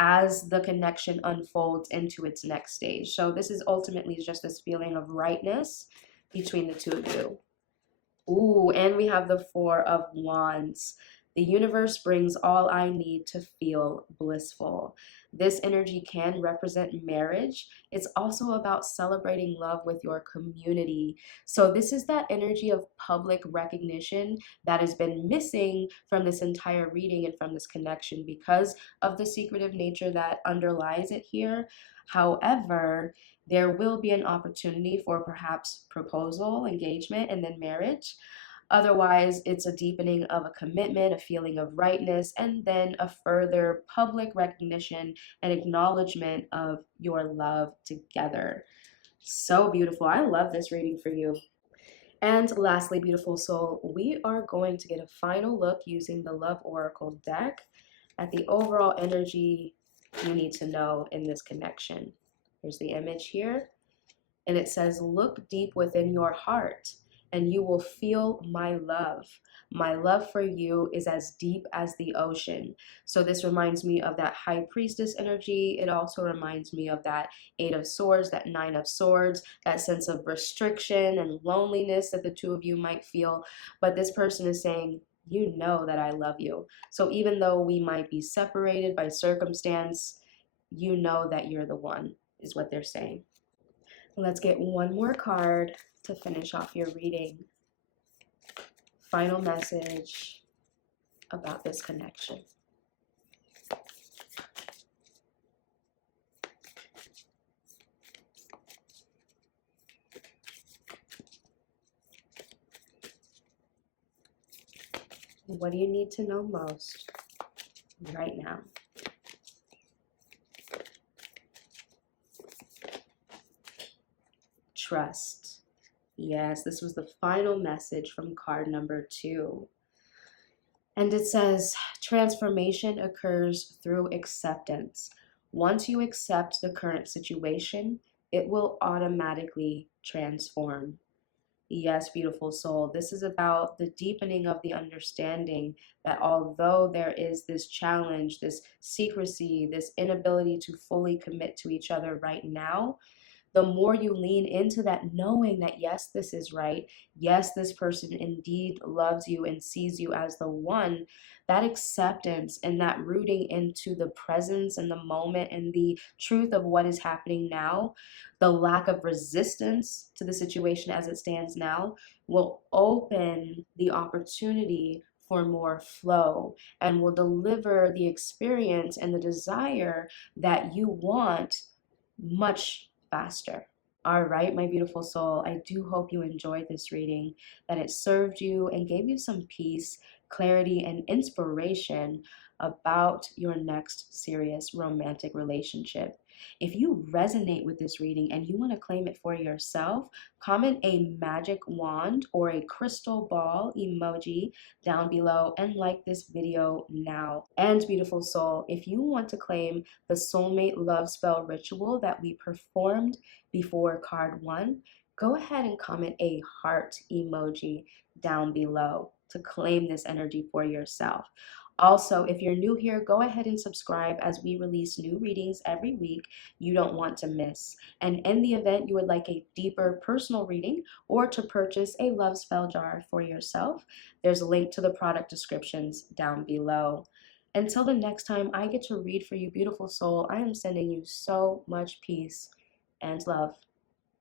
as the connection unfolds into its next stage. So this is ultimately just this feeling of rightness between the two of you. Ooh, and we have the Four of Wands. The universe brings all I need to feel blissful. This energy can represent marriage. It's also about celebrating love with your community. So, this is that energy of public recognition that has been missing from this entire reading and from this connection because of the secretive nature that underlies it here. However, there will be an opportunity for perhaps proposal, engagement, and then marriage. Otherwise, it's a deepening of a commitment, a feeling of rightness, and then a further public recognition and acknowledgement of your love together. So beautiful. I love this reading for you. And lastly, beautiful soul, we are going to get a final look using the Love Oracle deck at the overall energy you need to know in this connection. Here's the image here. And it says, look deep within your heart and you will feel my love. My love for you is as deep as the ocean. So this reminds me of that high priestess energy. It also reminds me of that Eight of Swords, that Nine of Swords, that sense of restriction and loneliness that the two of you might feel. But this person is saying, you know that I love you. So even though we might be separated by circumstance, you know that you're the one, is what they're saying. Let's get one more card to finish off your reading. Final message about this connection. What do you need to know most right now? Trust. Yes, this was the final message from card number 2. And it says, transformation occurs through acceptance. Once you accept the current situation, it will automatically transform. Yes, beautiful soul. This is about the deepening of the understanding that although there is this challenge, this secrecy, this inability to fully commit to each other right now, the more you lean into that, knowing that, yes, this is right, yes, this person indeed loves you and sees you as the one, that acceptance and that rooting into the presence and the moment and the truth of what is happening now, the lack of resistance to the situation as it stands now, will open the opportunity for more flow and will deliver the experience and the desire that you want much faster. All right, my beautiful soul, I do hope you enjoyed this reading, that it served you and gave you some peace, clarity, and inspiration about your next serious romantic relationship. If you resonate with this reading and you want to claim it for yourself, comment a magic wand or a crystal ball emoji down below and like this video now. And beautiful soul, if you want to claim the soulmate love spell ritual that we performed before card 1, go ahead and comment a heart emoji down below to claim this energy for yourself. Also, if you're new here, go ahead and subscribe as we release new readings every week you don't want to miss. And in the event you would like a deeper personal reading or to purchase a love spell jar for yourself, there's a link to the product descriptions down below. Until the next time I get to read for you, beautiful soul, I am sending you so much peace and love.